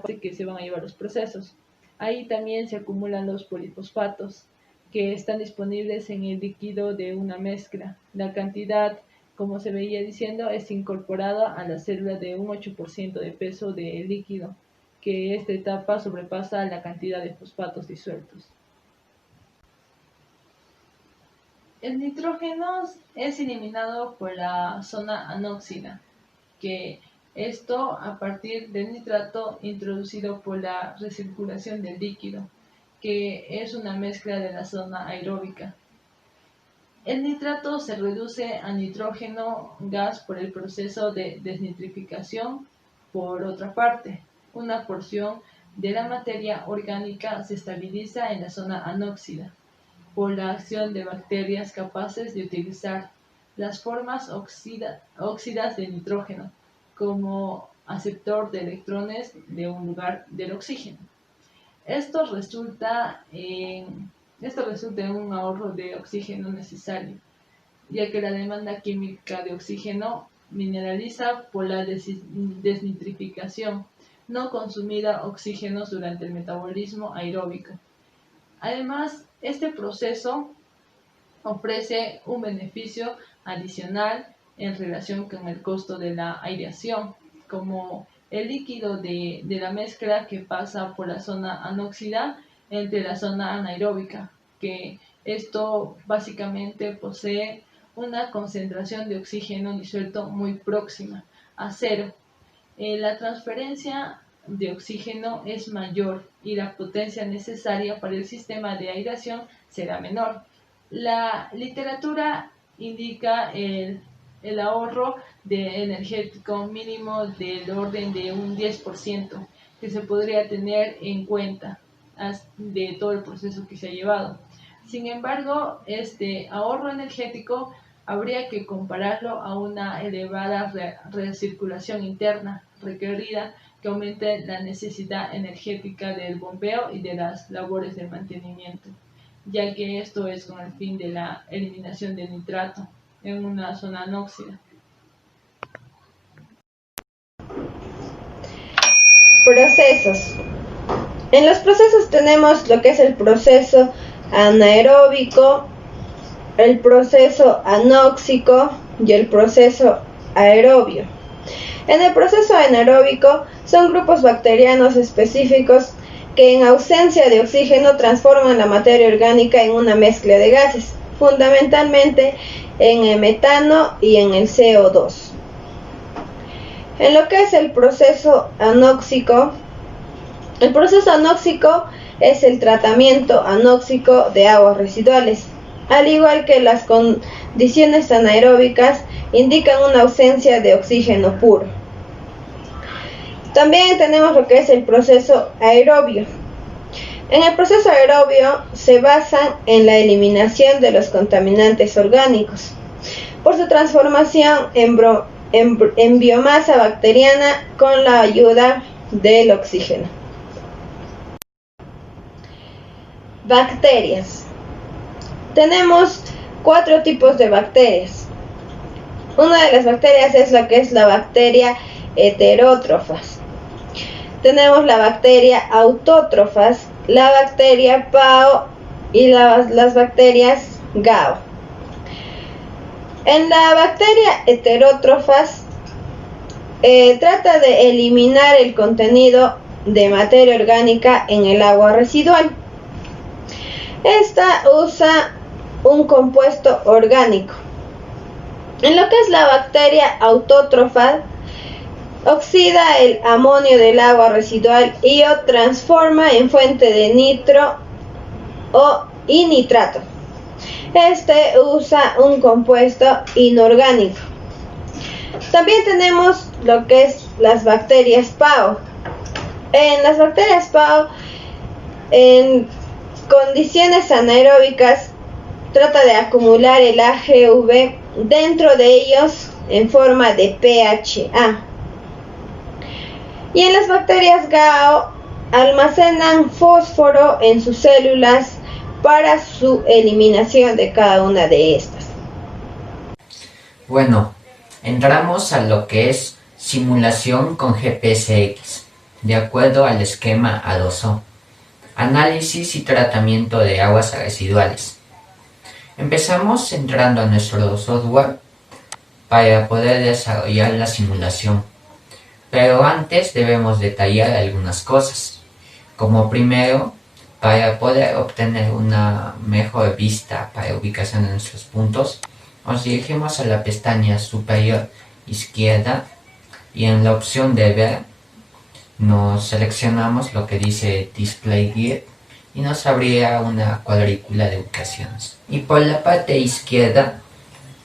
fase que se van a llevar los procesos. Ahí también se acumulan los polifosfatos, que están disponibles en el líquido de una mezcla. La cantidad, como se veía diciendo, es incorporada a la célula de un 8% de peso de líquido, que esta etapa sobrepasa la cantidad de fosfatos disueltos. El nitrógeno es eliminado por la zona anóxida, que esto a partir del nitrato introducido por la recirculación del líquido, que es una mezcla de la zona aeróbica. El nitrato se reduce a nitrógeno gas por el proceso de desnitrificación. Por otra parte, una porción de la materia orgánica se estabiliza en la zona anóxida por la acción de bacterias capaces de utilizar las formas óxidas de nitrógeno como aceptor de electrones de un lugar del oxígeno. Esto resulta en un ahorro de oxígeno necesario, ya que la demanda química de oxígeno mineraliza por la desnitrificación no consumida oxígenos durante el metabolismo aeróbico. Además, este proceso ofrece un beneficio adicional en relación con el costo de la aireación, como el líquido de la mezcla que pasa por la zona anóxida entre la zona anaeróbica, que esto básicamente posee una concentración de oxígeno disuelto muy próxima a cero. La transferencia de oxígeno es mayor y la potencia necesaria para el sistema de aireación será menor. La literatura indica el ahorro energético mínimo del orden de un 10% que se podría tener en cuenta de todo el proceso que se ha llevado. Sin embargo, este ahorro energético habría que compararlo a una elevada recirculación interna requerida que aumente la necesidad energética del bombeo y de las labores de mantenimiento, ya que esto es con el fin de la eliminación del nitrato en una zona anóxida. Procesos. En los procesos tenemos lo que es el proceso anaeróbico, el proceso anóxico y el proceso aerobio. En el proceso anaeróbico son grupos bacterianos específicos que en ausencia de oxígeno transforman la materia orgánica en una mezcla de gases, fundamentalmente en el metano y en el CO2. En lo que es el proceso anóxico es el tratamiento anóxico de aguas residuales. Al igual que las condiciones anaeróbicas indican una ausencia de oxígeno puro. También tenemos lo que es el proceso aerobio. En el proceso aerobio se basan en la eliminación de los contaminantes orgánicos por su transformación en biomasa bacteriana con la ayuda del oxígeno. Bacterias. Tenemos 4 tipos de bacterias. Una de las bacterias es la que es la bacteria heterótrofas. Tenemos la bacteria autótrofas, la bacteria PAO y las bacterias GAO. En la bacteria heterótrofas trata de eliminar el contenido de materia orgánica en el agua residual. Esta usa un compuesto orgánico. En lo que es la bacteria autótrofa, oxida el amonio del agua residual y o transforma en fuente de nitro y nitrato. Este usa un compuesto inorgánico. También tenemos lo que es las bacterias PAO. En las bacterias PAO, en condiciones anaeróbicas, trata de acumular el AgV dentro de ellos en forma de pHA. Y en las bacterias GAO almacenan fósforo en sus células para su eliminación de cada una de estas. Bueno, entramos a lo que es simulación con GPSX, de acuerdo al esquema A2O. Análisis y tratamiento de aguas residuales. Empezamos entrando a nuestro software para poder desarrollar la simulación, pero antes debemos detallar algunas cosas, como primero, para poder obtener una mejor vista para ubicación de nuestros puntos, nos dirigimos a la pestaña superior izquierda y en la opción de ver nos seleccionamos lo que dice Display Grid y nos abrirá una cuadrícula de ubicaciones. Y por la parte izquierda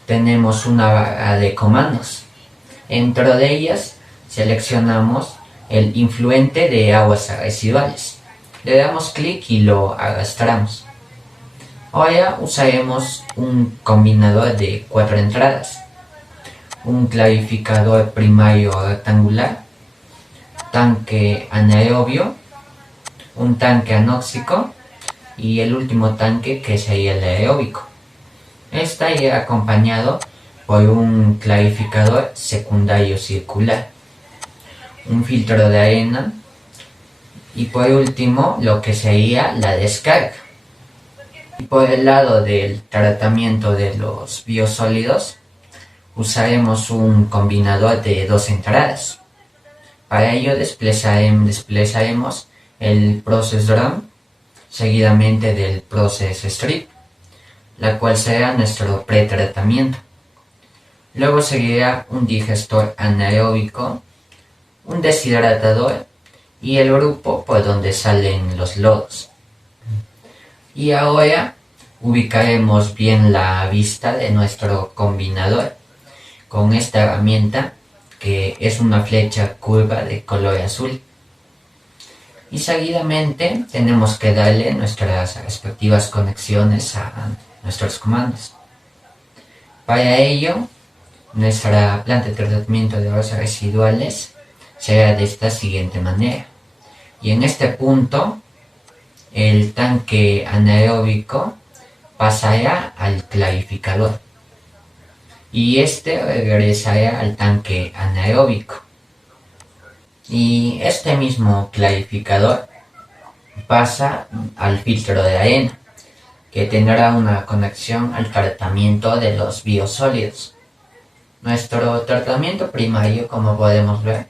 tenemos una barra de comandos. Dentro de ellas seleccionamos el influente de aguas residuales. Le damos clic y lo arrastramos. Ahora usaremos un combinador de 4 entradas, un clarificador primario rectangular, tanque anaerobio, un tanque anóxico y el último tanque que sería el aeróbico. Está irá acompañado por un clarificador secundario circular, un filtro de arena y por último lo que sería la descarga. Y por el lado del tratamiento de los biosólidos usaremos un combinador de 2 entradas. Para ello desplazaremos el Process Drum seguidamente del Process Strip, la cual será nuestro pretratamiento. Luego seguirá un digestor anaeróbico, un deshidratador y el grupo por donde salen los lodos. Y ahora ubicaremos bien la vista de nuestro combinador con esta herramienta que es una flecha curva de color azul. Y seguidamente tenemos que darle nuestras respectivas conexiones a nuestros comandos. Para ello, nuestra planta de tratamiento de aguas residuales será de esta siguiente manera. Y en este punto, el tanque anaeróbico pasará al clarificador. Y este regresará al tanque anaeróbico. Y este mismo clarificador pasa al filtro de arena, que tendrá una conexión al tratamiento de los biosólidos. Nuestro tratamiento primario, como podemos ver,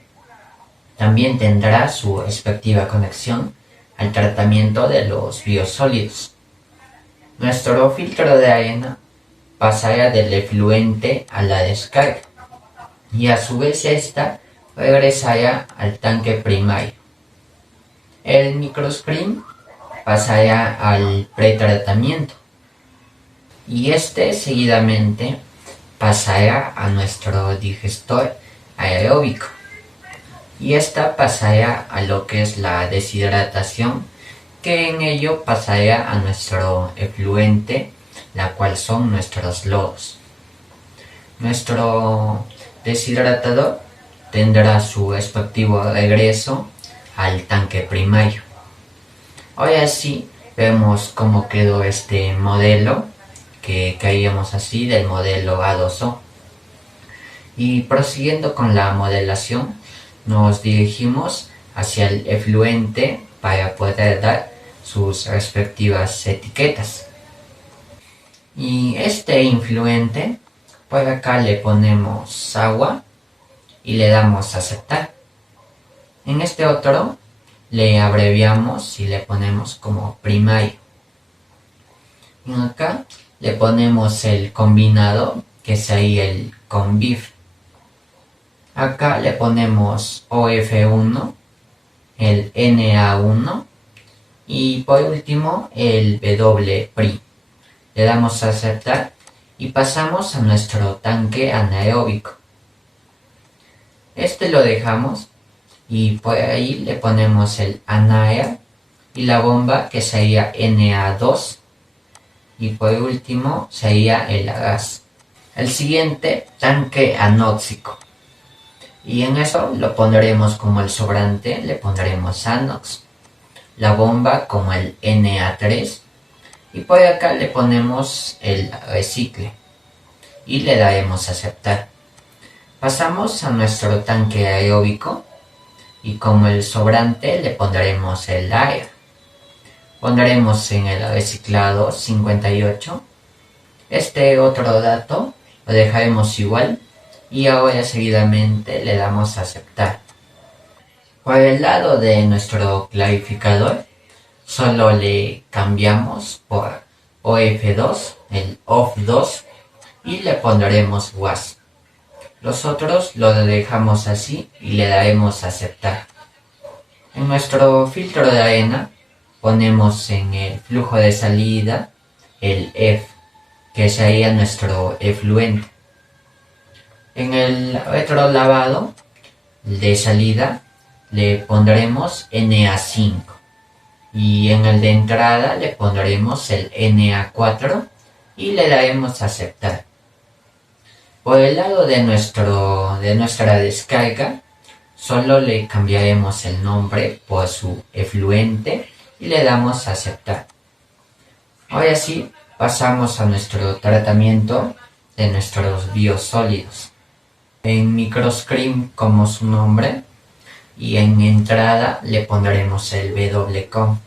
también tendrá su respectiva conexión al tratamiento de los biosólidos. Nuestro filtro de arena pasará del efluente a la descarga y a su vez esta regresará al tanque primario. El microscreen pasará al pretratamiento y este seguidamente pasará a nuestro digestor aeróbico y esta pasará a lo que es la deshidratación, que en ello pasará a nuestro efluente, la cual son nuestros lodos. Nuestro deshidratador tendrá su respectivo regreso al tanque primario. Ahora sí vemos cómo quedó este modelo que caíamos así del modelo A2O. Y prosiguiendo con la modelación, nos dirigimos hacia el efluente para poder dar sus respectivas etiquetas. Y este influente, por acá le ponemos agua y le damos a aceptar. En este otro le abreviamos y le ponemos como primario. Y acá le ponemos el combinado, que sería el conviv. Acá le ponemos OF1, el NA1 y por último el WPRI. Le damos a aceptar y pasamos a nuestro tanque anaeróbico. Este lo dejamos y por ahí le ponemos el anaer y la bomba, que sería NA2, y por último sería el gas. El siguiente, tanque anóxico, y en eso lo pondremos como el sobrante, le pondremos anox, la bomba como el Na3 y por acá le ponemos el recicle y le daremos a aceptar. Pasamos a nuestro tanque aeróbico y como el sobrante le pondremos el aire. Pondremos en el reciclado 58. Este otro dato lo dejaremos igual y ahora seguidamente le damos a aceptar. Por el lado de nuestro clarificador solo le cambiamos por OF2, el OF2 y le pondremos WAS. Los otros lo dejamos así y le daremos a aceptar. En nuestro filtro de arena ponemos en el flujo de salida el F, que sería nuestro efluente. En el retrolavado de salida le pondremos Na5 y en el de entrada le pondremos el Na4 y le daremos a aceptar. Por el lado de nuestra descarga solo le cambiaremos el nombre por su efluente y le damos a aceptar. Ahora sí pasamos a nuestro tratamiento de nuestros biosólidos. En microscreen como su nombre y en entrada le pondremos el WCOM.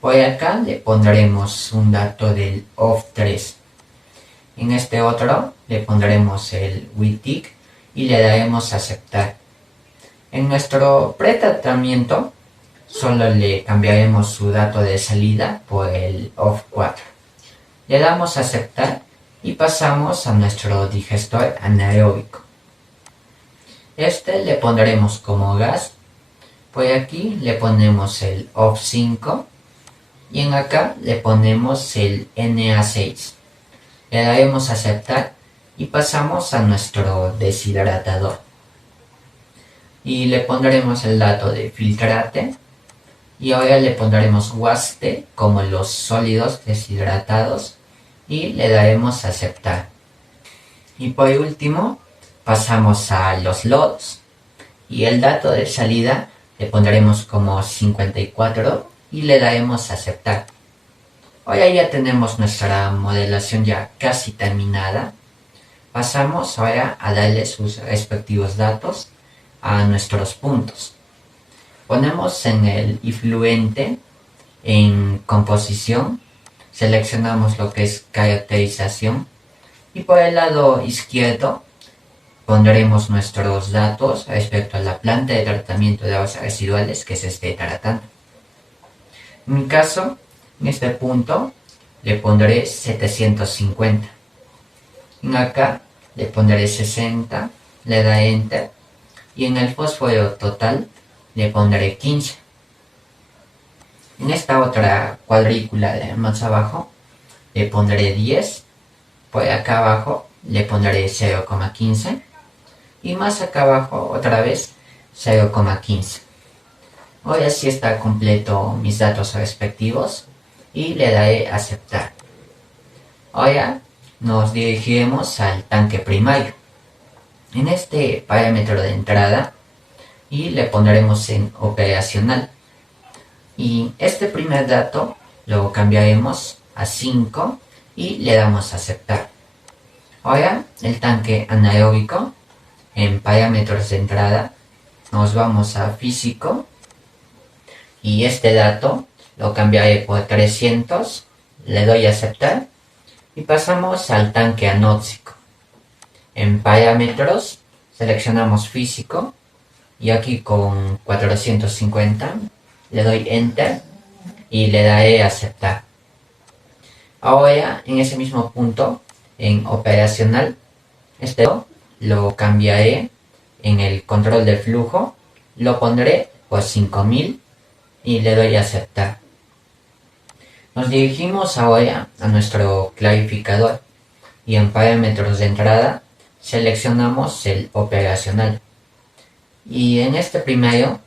Por acá le pondremos un dato del OF3. En este otro le pondremos el WITIC y le daremos a aceptar. En nuestro pretratamiento solo le cambiaremos su dato de salida por el OFF4. Le damos a aceptar y pasamos a nuestro digestor anaeróbico. Este le pondremos como gas. Por aquí le ponemos el OFF5 y en acá le ponemos el Na6. Le daremos a aceptar y pasamos a nuestro deshidratador. Y le pondremos el dato de filtrate y ahora le pondremos WASTE como los sólidos deshidratados y le daremos a aceptar. Y por último pasamos a los lodos y el dato de salida le pondremos como 54 y le daremos a aceptar. Ahora ya tenemos nuestra modelación ya casi terminada. Pasamos ahora a darle sus respectivos datos a nuestros puntos. Ponemos en el influente en composición, seleccionamos lo que es caracterización y por el lado izquierdo pondremos nuestros datos respecto a la planta de tratamiento de aguas residuales que se esté tratando. En mi caso, en este punto le pondré 750. En acá le pondré 60, le da enter y en el fósforo total le pondré 15. En esta otra cuadrícula de más abajo le pondré 10, por acá abajo le pondré 0,15 y más acá abajo otra vez 0,15. Ahora sí está completo mis datos respectivos y le daré a aceptar. Ahora nos dirigiremos al tanque primario. En este parámetro de entrada y le pondremos en operacional. Y este primer dato lo cambiaremos a 5 y le damos a aceptar. Ahora el tanque anaeróbico, en parámetros de entrada, nos vamos a físico y este dato lo cambiaré por 300, le doy a aceptar y pasamos al tanque anóxico. En parámetros seleccionamos físico y aquí con 450 le doy enter y le daré a aceptar. Ahora en ese mismo punto en operacional este lo cambiaré en el control de flujo, lo pondré por 5000 y le doy a aceptar. Nos dirigimos ahora a nuestro clarificador y en parámetros de entrada seleccionamos el operacional y en este primero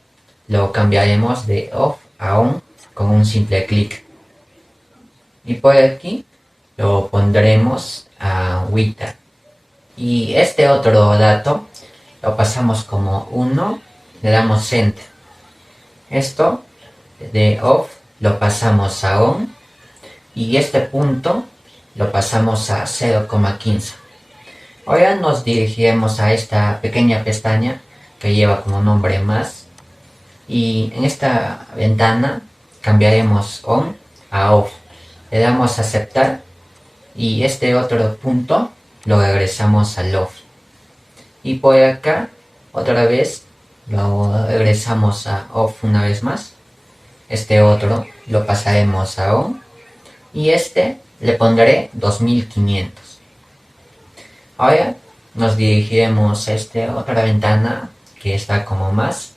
lo cambiaremos de off a on con un simple clic y por aquí lo pondremos a WITA y este otro dato lo pasamos como 1, le damos enter. Esto de off lo pasamos a on y este punto lo pasamos a 0,15. Ahora nos dirigiremos a esta pequeña pestaña que lleva como nombre más y en esta ventana cambiaremos on a off. Le damos a aceptar y este otro punto lo regresamos al off. Y por acá otra vez lo regresamos a off una vez más. Este otro lo pasaremos a on y este le pondré 2500. Ahora nos dirigiremos a esta otra ventana que está como más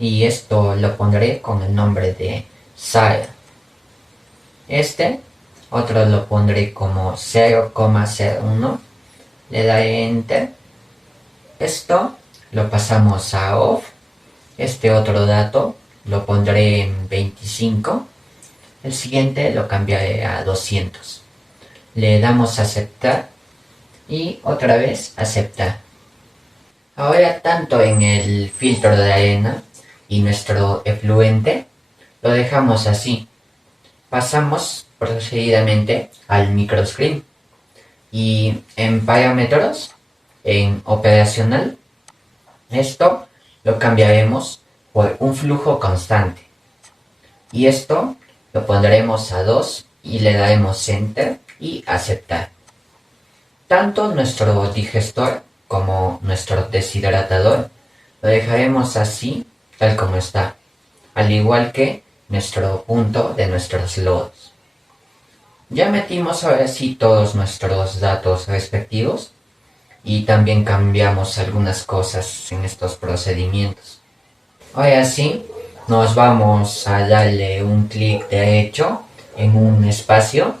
y esto lo pondré con el nombre de SAR. Este otro lo pondré como 0,01, le daré enter. Esto lo pasamos a off. Este otro dato lo pondré en 25. El siguiente lo cambiaré a 200. Le damos a aceptar y otra vez aceptar. Ahora tanto en el filtro de arena y nuestro efluente lo dejamos así. Pasamos procedidamente al microscreen y en parámetros, en operacional, esto lo cambiaremos por un flujo constante y esto lo pondremos a 2 y le daremos enter y aceptar. Tanto nuestro digestor como nuestro deshidratador lo dejaremos así tal como está. al igual que nuestro punto de nuestros lodos. Ya metimos ahora sí todos nuestros datos respectivos y también cambiamos algunas cosas en estos procedimientos. Ahora sí, nos vamos a darle un clic derecho en un espacio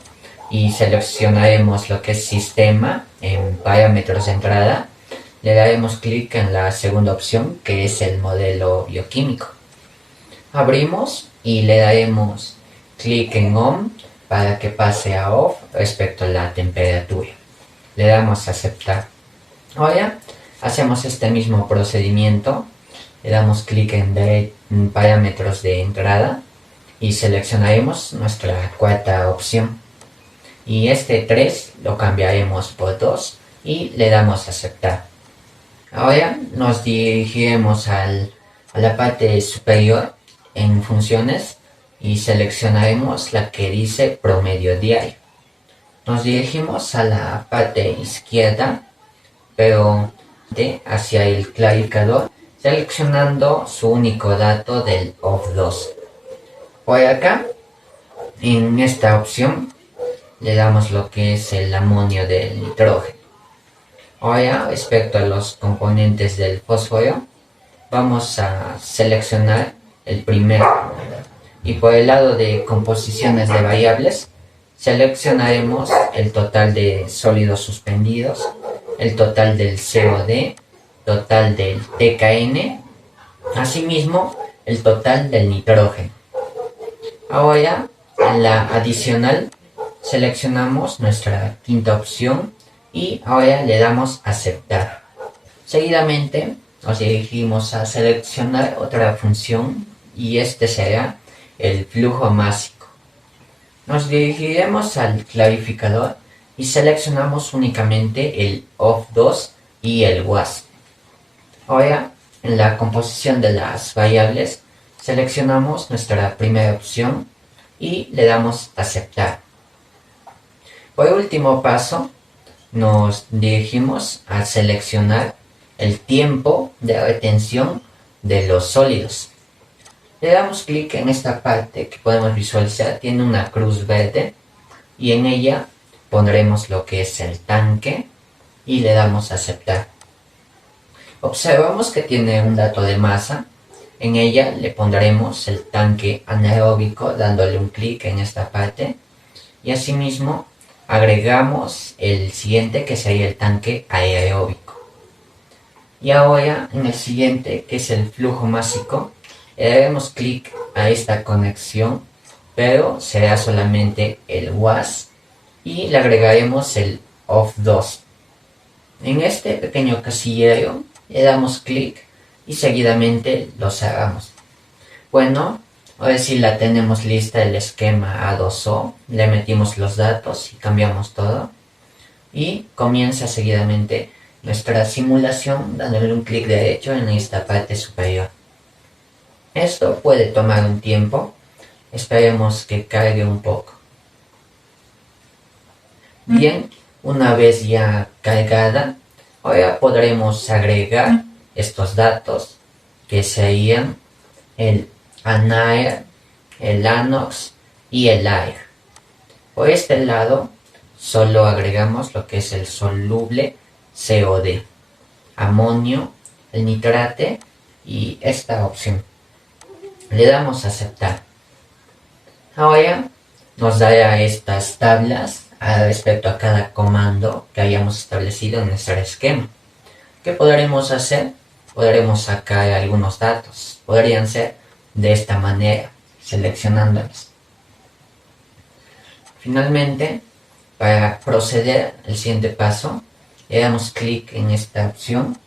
y seleccionaremos lo que es sistema en parámetros de entrada. Le daremos clic en la segunda opción, que es el modelo bioquímico. Abrimos y le daremos clic en ON para que pase a OFF respecto a la temperatura. Le damos a aceptar. Ahora hacemos este mismo procedimiento. Le damos clic en parámetros de entrada y seleccionaremos nuestra cuarta opción. Y este 3 lo cambiaremos por 2 y le damos a aceptar. Ahora nos dirigiremos a la parte superior en funciones y seleccionaremos la que dice promedio diario. Nos dirigimos a la parte izquierda, pero hacia el clarificador, seleccionando su único dato del OF2. Por acá, en esta opción, le damos lo que es el amonio del nitrógeno. Ahora, respecto a los componentes del fósforo, vamos a seleccionar el primero. Y por el lado de composiciones de variables, seleccionaremos el total de sólidos suspendidos, el total del COD, total del TKN, asimismo el total del nitrógeno. Ahora, en la adicional, seleccionamos nuestra quinta opción y ahora le damos a aceptar. Seguidamente nos dirigimos a seleccionar otra función y este será el flujo másico. Nos dirigiremos al clarificador y seleccionamos únicamente el OF2 y el WASP. Ahora, en la composición de las variables, seleccionamos nuestra primera opción y le damos a aceptar. Por último paso, nos dirigimos a seleccionar el tiempo de retención de los sólidos. Le damos clic en esta parte que podemos visualizar, tiene una cruz verde y en ella pondremos lo que es el tanque y le damos a aceptar. Observamos que tiene un dato de masa, en ella le pondremos el tanque anaeróbico dándole un clic en esta parte y asimismo agregamos el siguiente que sería el tanque aeróbico. Y ahora en el siguiente, que es el flujo másico, le daremos clic a esta conexión, pero será solamente el WAS y le agregaremos el OF2. En este pequeño casillero le damos clic y seguidamente lo cerramos. Bueno, ahora sí la tenemos lista el esquema A2O, le metimos los datos y cambiamos todo y comienza seguidamente nuestra simulación dándole un clic derecho en esta parte superior. Esto puede tomar un tiempo, esperemos que cargue un poco. Bien, una vez ya cargada, ahora podremos agregar estos datos que serían el ANAER, el ANOX y el AIR. Por este lado, solo agregamos lo que es el soluble COD, amonio, el nitrate y esta opción. Le damos a aceptar. Ahora nos dará estas tablas respecto a cada comando que hayamos establecido en nuestro esquema. ¿Qué podremos hacer? Podremos sacar algunos datos. Podrían ser de esta manera, seleccionándolos. Finalmente, para proceder al siguiente paso, le damos clic en esta opción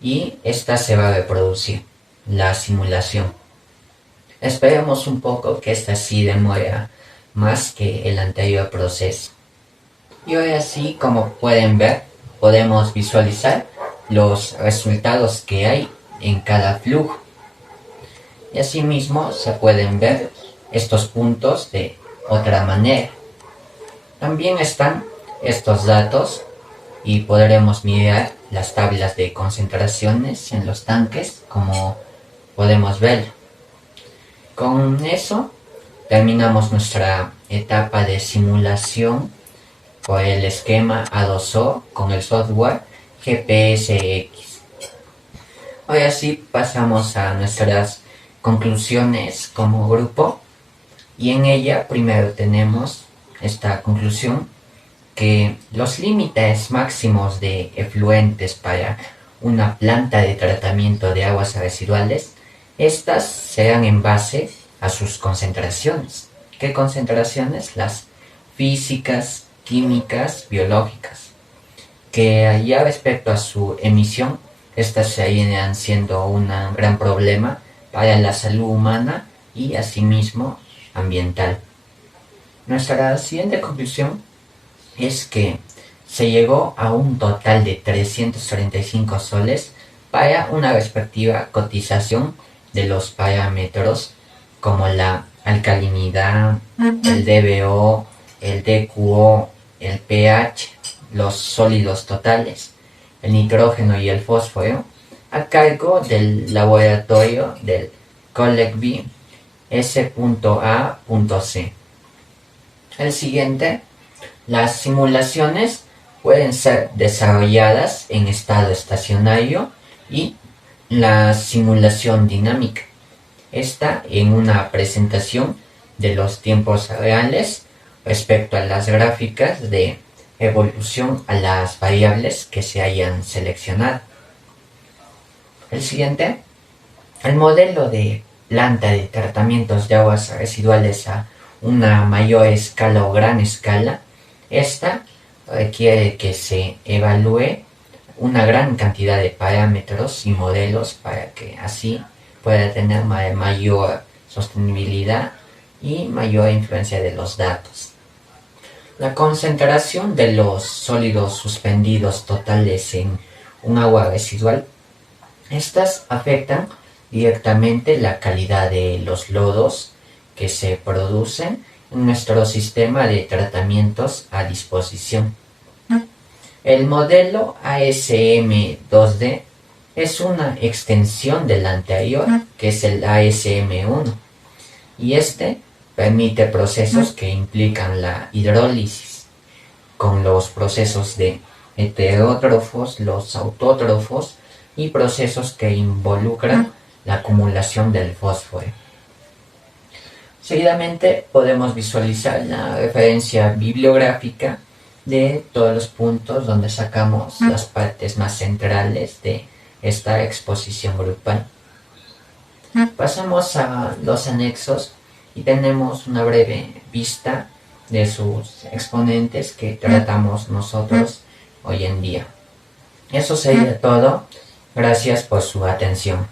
y esta se va a reproducir, la simulación. Esperemos un poco que esta sí demora más que el anterior proceso. Y ahora sí, como pueden ver, podemos visualizar los resultados que hay en cada flujo. Y asimismo se pueden ver estos puntos de otra manera. También están estos datos y podremos mirar las tablas de concentraciones en los tanques como podemos ver. Con eso terminamos nuestra etapa de simulación por el esquema A2O con el software GPSX. Ahora sí pasamos a nuestras conclusiones como grupo, y en ella primero tenemos esta conclusión que los límites máximos de efluentes para una planta de tratamiento de aguas residuales, estas serán en base a sus concentraciones. ¿Qué concentraciones? Las físicas, químicas, biológicas. Que ya respecto a su emisión, estas seguirán siendo un gran problema para la salud humana y asimismo ambiental. Nuestra siguiente conclusión es que se llegó a un total de 335 soles para una respectiva cotización de los parámetros como la alcalinidad, el DBO, el DQO, el pH, los sólidos totales, el nitrógeno y el fósforo, a cargo del laboratorio del Collectby S.A.C. El siguiente, las simulaciones pueden ser desarrolladas en estado estacionario y la simulación dinámica. Esta en una presentación de los tiempos reales respecto a las gráficas de evolución a las variables que se hayan seleccionado. El siguiente, el modelo de planta de tratamientos de aguas residuales a una mayor escala o gran escala. Esta requiere que se evalúe una gran cantidad de parámetros y modelos para que así pueda tener mayor sostenibilidad y mayor influencia de los datos. La concentración de los sólidos suspendidos totales en un agua residual, estas afectan directamente la calidad de los lodos que se producen en nuestro sistema de tratamientos a disposición. El modelo ASM2D es una extensión del anterior, que es el ASM1, y este permite procesos que implican la hidrólisis, con los procesos de heterótrofos, los autótrofos y procesos que involucran la acumulación del fósforo. Seguidamente podemos visualizar la referencia bibliográfica de todos los puntos donde sacamos las partes más centrales de esta exposición grupal. Pasamos a los anexos y tenemos una breve vista de sus exponentes que tratamos nosotros hoy en día. Eso sería todo. Gracias por su atención.